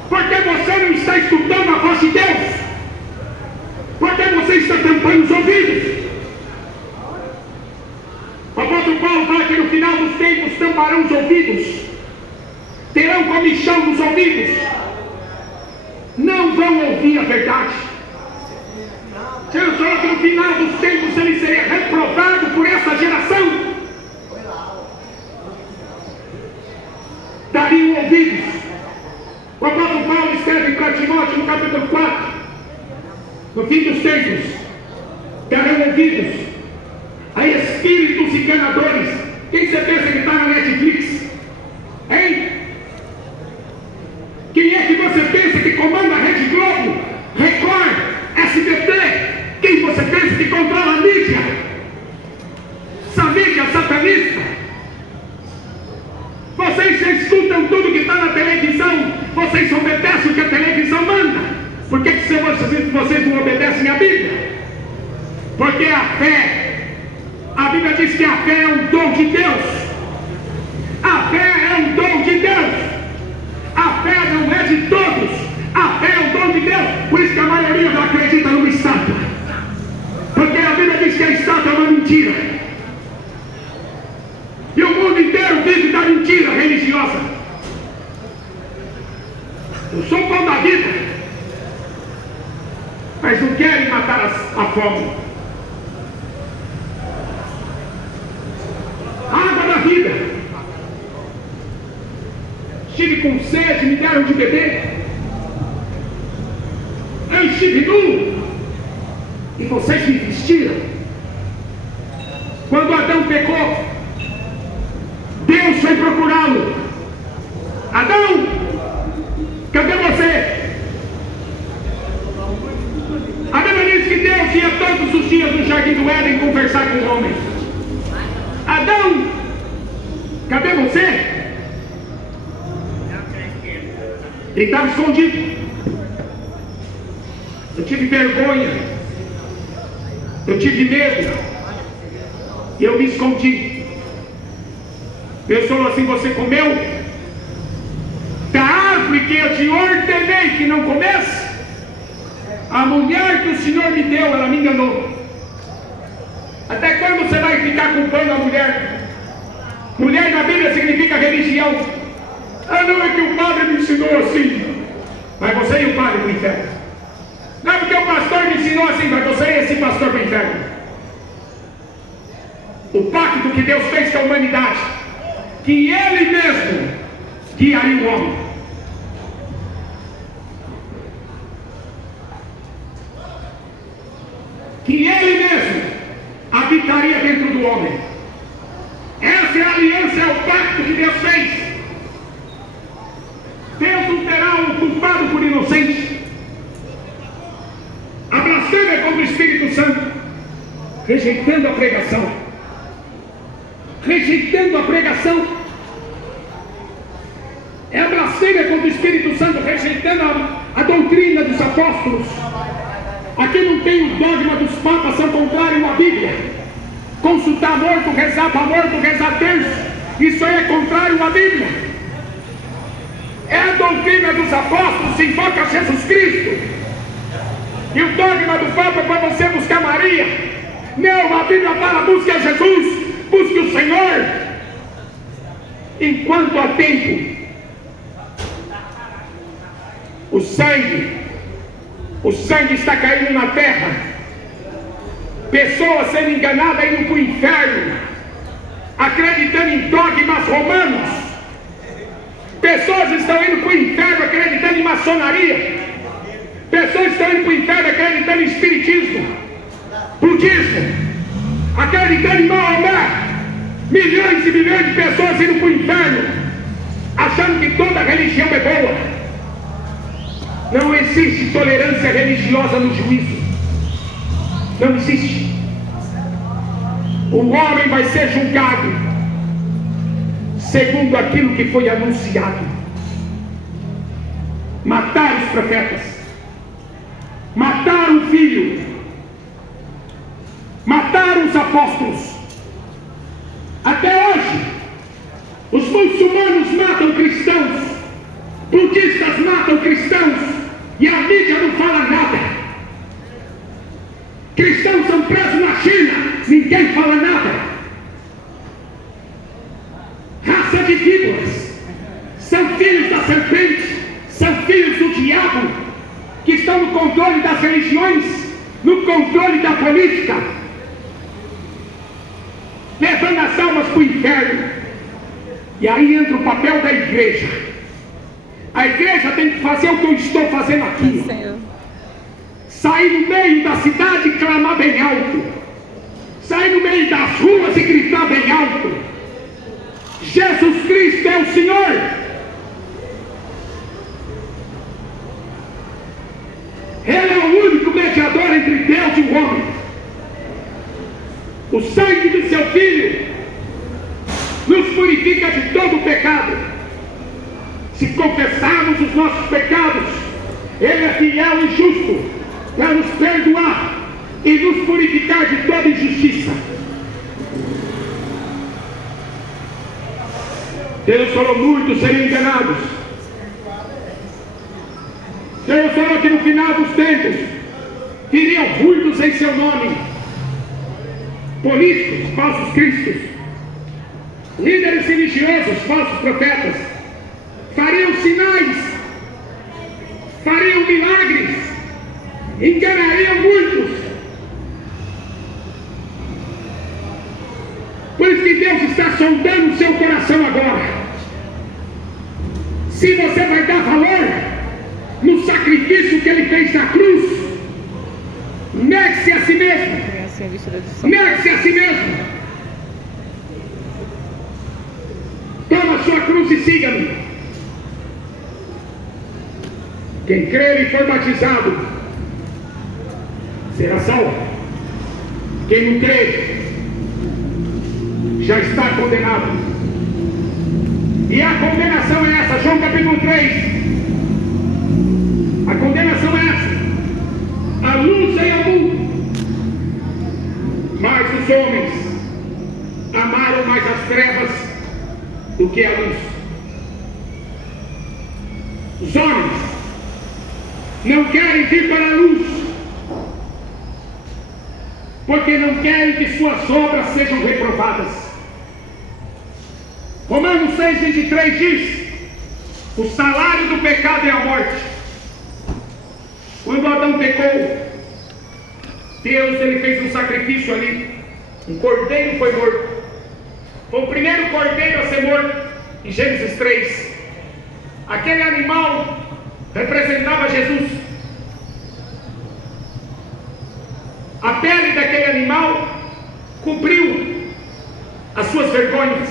porque você não está escutando a voz de Deus, porque você está tampando os ouvidos. O apóstolo Paulo fala que no final dos tempos tamparão os ouvidos, terão comichão nos ouvidos, não vão ouvir a verdade. Jesus falou que no final dos tempos ele seria reprovado por essa geração. Dariam ouvidos. O apóstolo Paulo escreve para Timóteo no capítulo 4: no fim dos tempos darão ouvidos a espíritos enganadores. Quem você pensa que está na Netflix? Hein? Quem é que você pensa que comanda a Rede Globo, Record, SBT? Quem você pensa que controla a mídia? Essa mídia satanista. Vocês já escutam tudo que está na televisão. Vocês obedecem o que a televisão manda. Por que vocês não obedecem a Bíblia? Porque a Bíblia diz que a fé é um dom de Deus. A fé é um dom de Deus. A fé não é de todos. A fé é um dom de Deus. Por isso que a maioria não acredita numa estátua. Porque a Bíblia diz que a estátua é uma mentira. E o mundo inteiro vive da mentira religiosa. Eu sou o pão da vida, mas não querem matar a fome. Água da vida. Estive com sede, me deram de beber. Eu estive nu e vocês me vestiram. Quando Adão pecou, Deus foi procurá-lo. Adão, cadê você? A Bíblia diz que Deus ia todos os dias no jardim do Éden conversar com o homem. Adão, cadê você? Ele estava escondido. Eu tive vergonha, eu tive medo, e eu me escondi. Deus falou assim: você comeu da árvore que eu te ordenei que não comesse? A mulher que o Senhor me deu, ela me enganou. Até quando você vai vai ficar culpando a mulher. Mulher na Bíblia significa religião. Ah, não, é que o padre me ensinou assim. Vai você e o padre para o inferno. Não é porque o pastor me ensinou assim, vai você e esse pastor para o inferno. O pacto que Deus fez com a humanidade, que Ele mesmo guiaria o homem. Que Ele mesmo habitaria dentro do homem. Essa é a aliança, é o pacto que Deus fez. Deus não terá um culpado por inocente. A blasfêmia contra o Espírito Santo, rejeitando a pregação. Rejeitando a pregação. É a blasfêmia contra o Espírito Santo, rejeitando a doutrina dos apóstolos. Aqui não tem o dogma dos papas, são contrários à Bíblia. Consultar morto, rezar para morto, rezar terço, isso aí é contrário à Bíblia. É a doutrina dos apóstolos, se invoca Jesus Cristo. E o dogma do Papa é para você buscar Maria. Não, a Bíblia fala, busque a Jesus, busque o Senhor. Enquanto há tempo, o sangue está caindo na terra. Pessoas sendo enganadas, indo para o inferno, acreditando em dogmas romanos. Pessoas estão indo para o inferno acreditando em maçonaria. Pessoas estão indo para o inferno acreditando em espiritismo, budismo, acreditando em Maomé. Milhões e milhões de pessoas indo para o inferno, achando que toda religião é boa. Não existe tolerância religiosa no juízo. Não existe. O homem vai ser julgado segundo aquilo que foi anunciado. Mataram os profetas, mataram o filho, mataram os apóstolos. Até hoje, os muçulmanos matam cristãos, budistas matam cristãos, e a mídia não fala nada. Cristãos são presos na China, ninguém fala nada. Raça de víboras, são filhos da serpente, são filhos do diabo, que estão no controle das religiões, no controle da política, levando as almas para o inferno. E aí entra o papel da igreja. A igreja tem que fazer o que eu estou fazendo aqui. Sair no meio da cidade e clamar bem alto. Sair no meio das ruas e gritar bem alto. Jesus Cristo é o Senhor. Ele é o único mediador entre Deus e o homem. O sangue do seu Filho nos purifica de todo o pecado. Se confessarmos os nossos pecados, Ele é fiel e justo para nos perdoar e nos purificar de toda injustiça. Deus falou: muitos seriam enganados. Deus falou que no final dos tempos viriam muitos em seu nome, políticos, falsos cristos, líderes religiosos, falsos profetas, fariam sinais, fariam milagres, enganariam muitos. Por isso que Deus está sondando o seu coração agora. Se você vai dar valor no sacrifício que Ele fez na cruz, negue-se a si mesmo. Negue-se a si mesmo. Toma a sua cruz e siga-me. Quem crer e for batizado será salvo. Quem não crer já está condenado. E a condenação é essa, João capítulo 3. A condenação é essa: a luz veio ao mundo, mas os homens amaram mais as trevas do que a luz. Os homens não querem vir para a luz. porque não querem que suas obras sejam reprovadas. Romanos 6,23 diz: o salário do pecado é a morte. Quando Adão pecou, Deus ele fez um sacrifício ali. Um cordeiro foi morto. Foi o primeiro cordeiro a ser morto em Gênesis 3. Aquele animal representava Jesus. A pele daquele animal cobriu as suas vergonhas.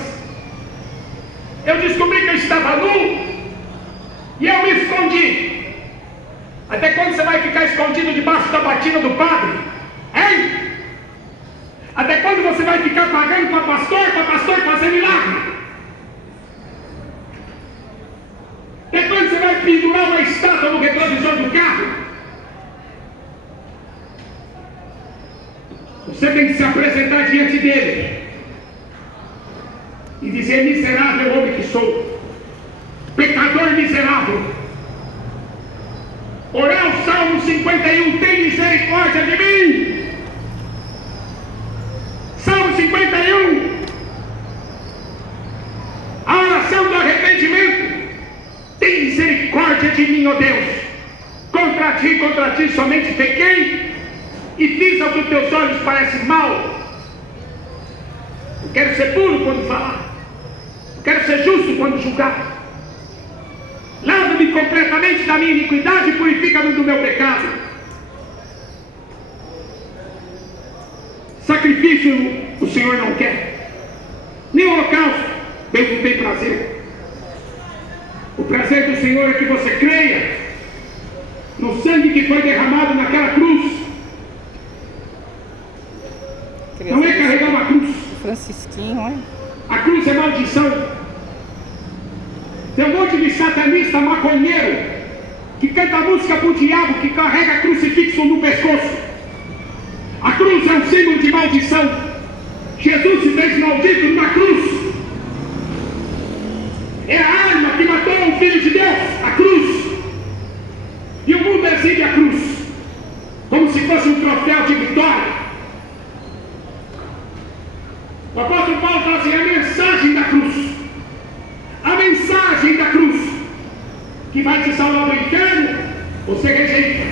Eu descobri que eu estava nu e eu me escondi. Até quando você vai ficar escondido debaixo da batina do padre? Hein? Até quando você vai ficar pagando para pastor fazer milagre? Até quando você vai pendurar uma estátua no retrovisor do carro? Você tem que se apresentar diante dele e dizer: miserável homem que sou, pecador miserável. Orar o Salmo 51, tem misericórdia de mim. Salmo 51, a oração do arrependimento: tem misericórdia de mim, ó Deus. Contra ti somente pequei e fiz ao que os teus olhos parecem mal. Eu quero ser puro quando falar, eu quero ser justo quando julgar. Lava-me completamente da minha iniquidade e purifica-me do meu pecado. Sacrifício o Senhor não quer, nem holocausto. Deus não tem prazer. O prazer do Senhor é que você creia no sangue que foi derramado naquela cruz. Não é carregar uma cruz. Francisquinho, hein? A cruz é maldição. Tem um monte de satanista maconheiro que canta música pro diabo, que carrega crucifixo no pescoço. A cruz é um símbolo de maldição. Jesus se fez maldito numa cruz. É a arma que matou o Filho de Deus, a cruz. E o mundo exibe a cruz como se fosse um troféu de vitória. O apóstolo Paulo fala assim: a mensagem da cruz, a mensagem da cruz, que vai te salvar do inferno, você rejeita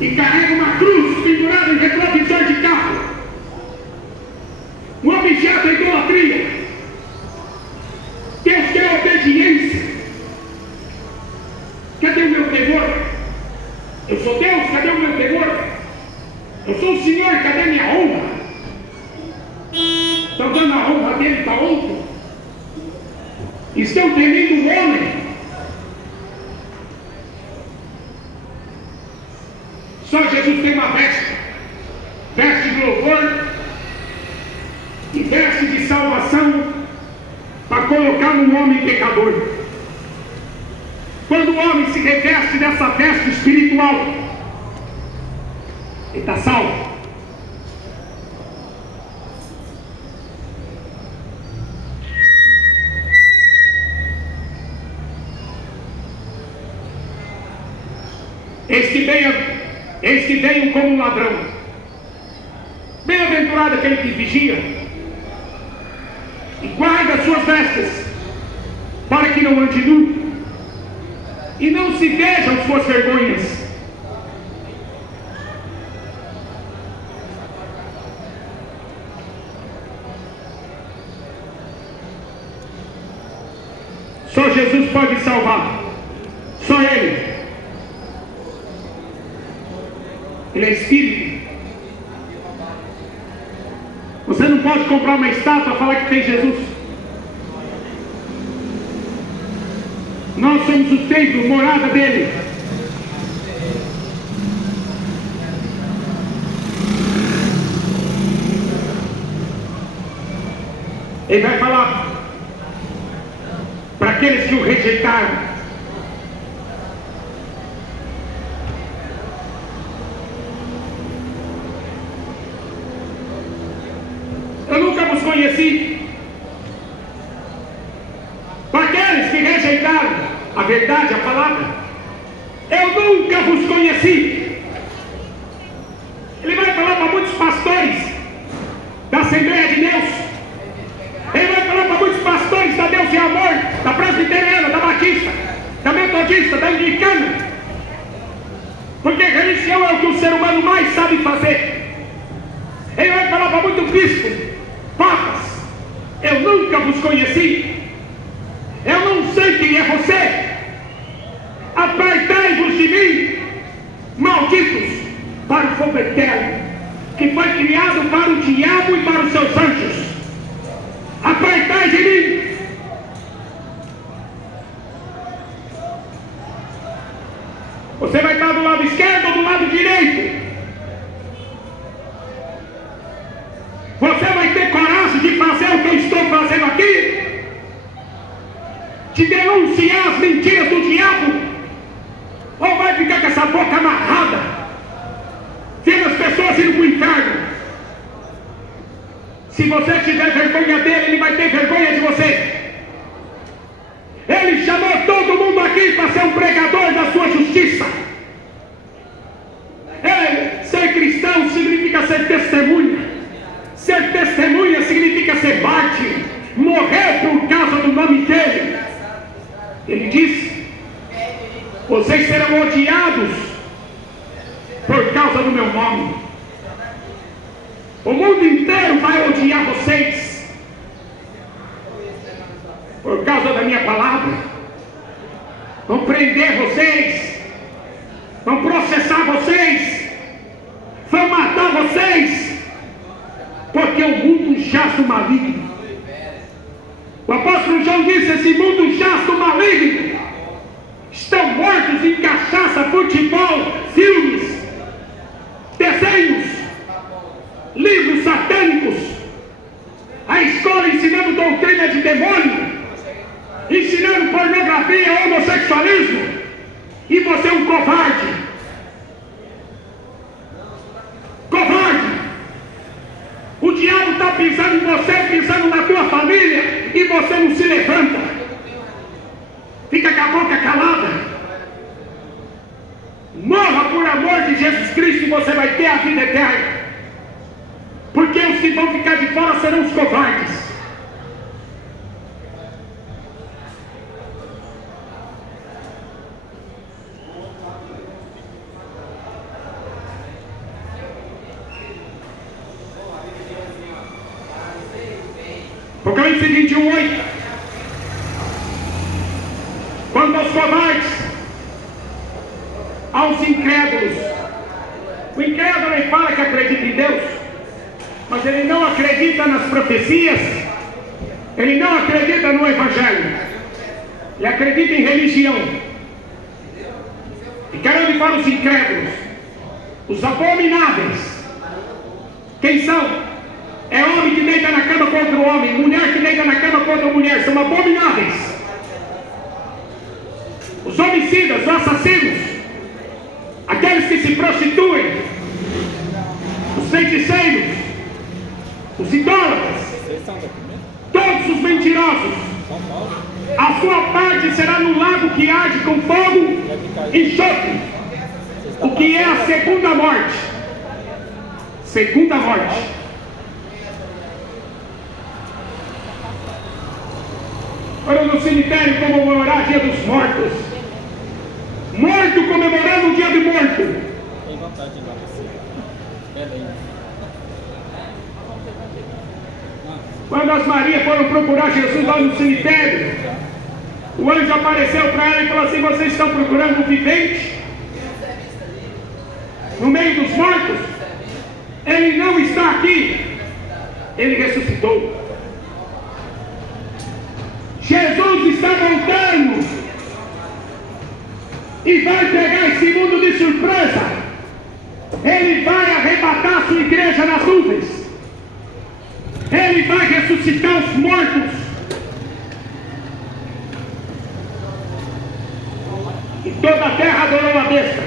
e carrega uma cruz pendurada em retrovisor de carro, um objeto de idolatria. Deus quer obediência. Cadê o meu temor? Eu sou Deus, cadê o meu temor? Eu sou o Senhor, cadê a minha honra? Estão dando a honra dele para outro? Estão temendo o homem? Só Jesus tem uma veste de louvor e veste de salvação para colocar no homem pecador. Quando o homem se reveste dessa veste espiritual, ele está salvo. Eis que veio como um ladrão. Bem-aventurado aquele que vigia e guarda as suas vestes, para que não ande nu e não se vejam suas vergonhas. Só Jesus pode salvar. Só Ele. Ele é Espírito. Você não pode comprar uma estátua e falar que tem Jesus. Nós somos o templo, morada dele. Ele vai falar para aqueles que o rejeitaram: eu nunca vos conheci. Para aqueles que rejeitaram a verdade, a palavra, eu nunca vos conheci. Ele vai falar para muitos pastores presbiteriana, da batista, da metodista, da anglicana. Porque religião é o que o ser humano mais sabe fazer. Ele vai falar para muito bispo, papas, eu nunca vos conheci, eu não sei quem é você, apartai-vos de mim, malditos, para o fogo eterno, que foi criado para o diabo e para os seus anjos. Apartai de mim. Você vai estar do lado esquerdo ou do lado direito? Você vai ter coragem de fazer o que eu estou fazendo aqui? De denunciar as mentiras do diabo? Ou vai ficar com essa boca amarrada, vendo as pessoas indo para o inferno? Se você tiver vergonha dele, ele vai ter vergonha de você. Ele chamou todo mundo aqui para ser um pregador da sua justiça. Ser cristão significa ser testemunha. Ser testemunha significa ser mártir, morrer por causa do nome dele. Ele disse: vocês serão odiados por causa do meu nome. O mundo inteiro vai odiar vocês por causa da minha palavra. Vão prender vocês, vão processar vocês, vão matar vocês, porque o mundo jaz do maligno. O apóstolo João disse: esse mundo jaz do maligno. Estão mortos em cachaça, futebol, filmes, desenhos, livros satânicos, a escola ensinando doutrina de demônio, ensinando pornografia, homossexualismo, e você é um covarde. Covarde. O diabo está pisando em você, pisando na tua família, e você não se levanta. Fica com a boca calada. Morra por amor de Jesus Cristo e você vai ter a vida eterna. Porque os que vão ficar de fora serão os covardes. Apocalipse 21:8. Quanto aos covardes, aos incrédulos, o incrédulo ele fala que acredita em Deus, mas ele não acredita nas profecias, ele não acredita no Evangelho, ele acredita em religião. E quero lhe falar os incrédulos, os abomináveis. Quem são? É homem que deita na cama contra o homem, mulher que deita na cama contra a mulher, são abomináveis. Os homicidas, os assassinos, aqueles que se prostituem, os feiticeiros, os idólatras, todos os mentirosos, a sua parte será no lago que arde com fogo e enxofre, o que é a segunda morte. Segunda morte. Olha no cemitério comemorar Dia dos Mortos. Morto comemorando o Dia do Morto. Tem vontade de ir lá você. Quando as Marias foram procurar Jesus lá no cemitério, o anjo apareceu para ela e falou assim: vocês estão procurando um vivente no meio dos mortos? Ele não está aqui, ele ressuscitou. Jesus está voltando e vai pegar esse mundo de surpresa. Ele vai arrebatar sua igreja nas nuvens. Ele vai ressuscitar os mortos. E toda a terra adorou a besta.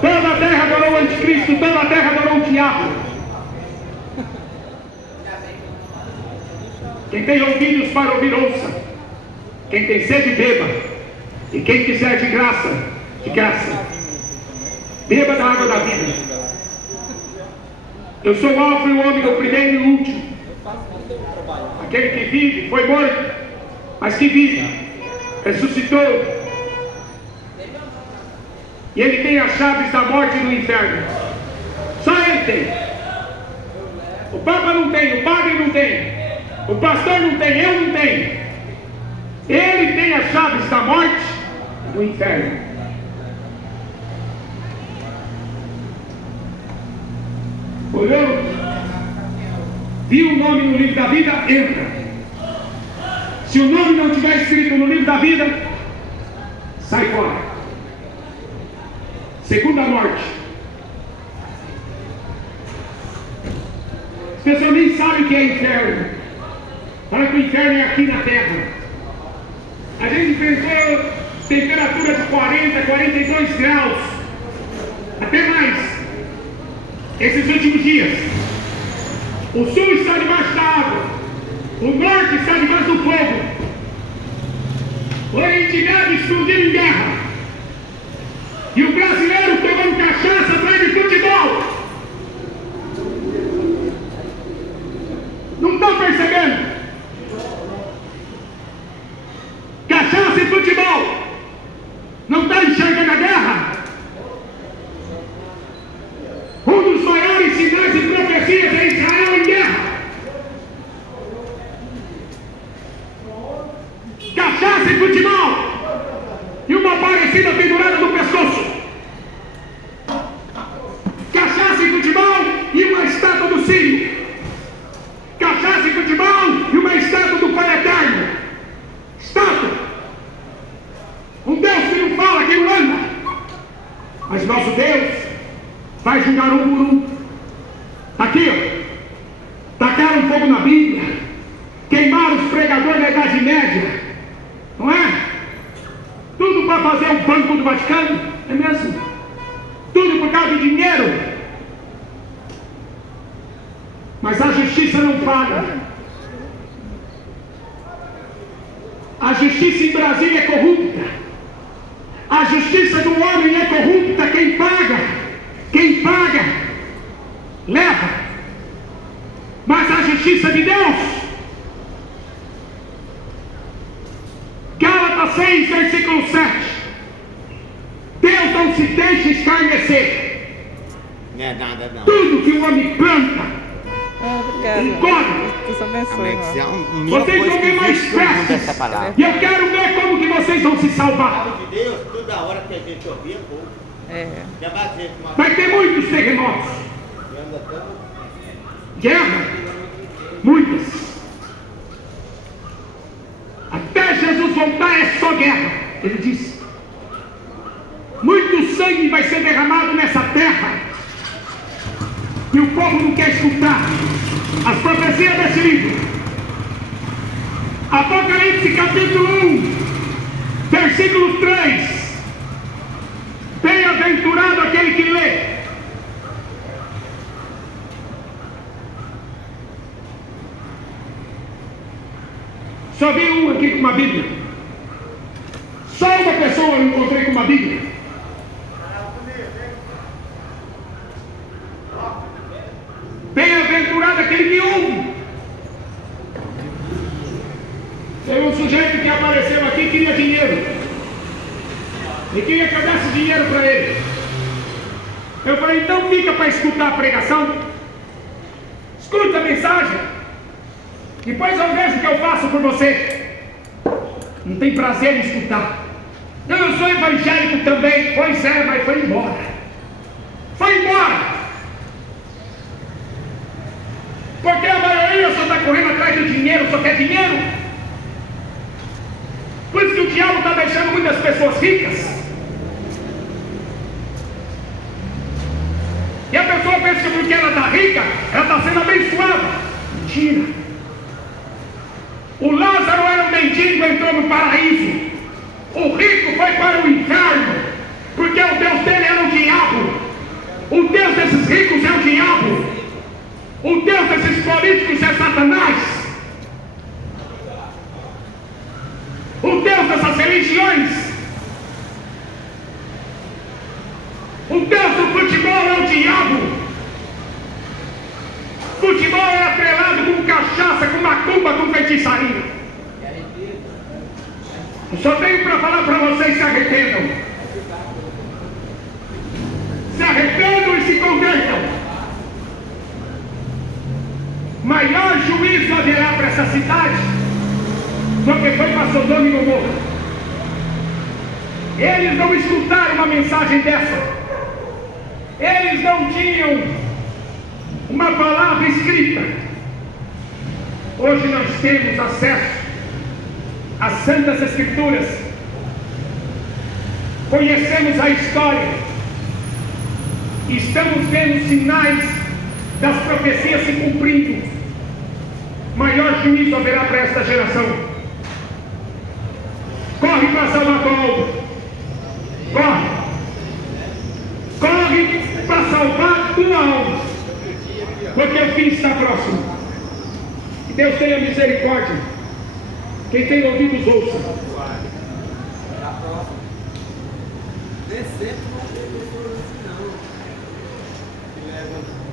Toda a terra adorou o anticristo. Toda a terra adorou o diabo. Quem tem ouvidos para ouvir, ouça. Quem tem sede, beba. E quem quiser de graça, beba da água da vida. Eu sou o alfa e o ômega, o primeiro e o último. Aquele que vive, foi morto, mas que vive. ressuscitou. E Ele tem as chaves da morte e do inferno. Só Ele tem. O Papa não tem, o padre não tem, o pastor não tem, eu não tenho. Ele tem as chaves da morte e do inferno. Olhou, viu o nome no livro da vida, entra. Se o nome não estiver escrito no livro da vida, sai fora. Segunda morte. As pessoas nem sabem o que é inferno. Fala que o inferno é aqui na terra. A gente enfrentou temperatura de 40, 42 graus, até mais, esses últimos dias. O sul está debaixo da água, o norte está debaixo do fogo, o Oriente Médio explodindo em guerra, e o brasileiro tomando cachaça atrás de futebol. Não estão percebendo? Cachaça e futebol. Não está enxergando a guerra? Um dos maiores sinais e profecias é Israel em guerra. Cachaça e futebol. E uma parecida pendurada no pescoço. Cachaça e futebol e uma estátua do Sírio. Cachaça e futebol e uma estátua do Pai Eterno. Estátua. Um Deus que não fala, que não anda. Mas nosso Deus vai julgar um por um. Aqui, ó. Tacaram fogo na Bíblia. Queimaram os pregadores da Idade Média. Não é? Tudo para fazer o banco do Vaticano. É mesmo? Tudo por causa de dinheiro. Mas a justiça não paga. A justiça em Brasília é corrupta. A justiça do homem é corrupta. Quem paga, leva. Mas a justiça de Deus, Gálatas 6, versículo 7. Deus não se deixa escarnecer. Não é nada não. Tudo que o homem planta, Obrigada. Deus abençoe. irmão. vocês vão ver mais festas. E eu quero ver como que vocês vão se salvar. De Deus, toda hora que a gente ouvia, pouco. Já bateu com uma... Vai ter muitos terremotos. Guerra. Muitas. Até Jesus voltar é só guerra. Ele disse. Muito sangue vai ser derramado nessa terra. E o povo não quer escutar as profecias desse livro. Apocalipse capítulo 1, versículo 3. Bem-aventurado aquele que lê. Só vi um aqui com uma Bíblia. Só uma pessoa eu encontrei com uma Bíblia. Bem-aventurado aquele que ouve. Tem um sujeito que apareceu aqui e queria dinheiro. E queria que eu desse dinheiro para ele. Eu falei, então fica para escutar a pregação. Escuta a mensagem. Depois eu vejo o que eu faço por você. Não tem prazer em escutar. Não, eu sou evangélico também. Pois é, mas foi embora. Foi embora. Porque a maioria só está correndo atrás de dinheiro, só quer dinheiro. Por isso que o diabo está deixando muitas pessoas ricas. E a pessoa pensa que porque ela está rica, ela está sendo abençoada. Mentira. O Lázaro era um mendigo, entrou no paraíso. O rico foi para o inferno, porque o Deus dele era o diabo. O Deus desses ricos é o diabo. O Deus desses políticos é Satanás. O Deus dessas religiões. O Deus do futebol é o diabo. Futebol é atrelado com cachaça, com macumba, com feitiçaria. Eu só tenho para falar para vocês: se arrependam. Se arrependam e se convertam. Maior juízo haverá para essa cidade do que foi para Sodoma e Gomorra. Eles não escutaram uma mensagem dessa. Eles não tinham uma palavra escrita. Hoje nós temos acesso às Santas Escrituras. Conhecemos a história. Estamos vendo sinais das profecias se cumprindo. Maior juízo haverá para esta geração. Corre para salvar tua alma. Corre. Corre para salvar tua alma. Porque o fim está próximo. Que Deus tenha misericórdia. Quem tem ouvidos, ouça. Descer não tem pessoas assim não. Que levam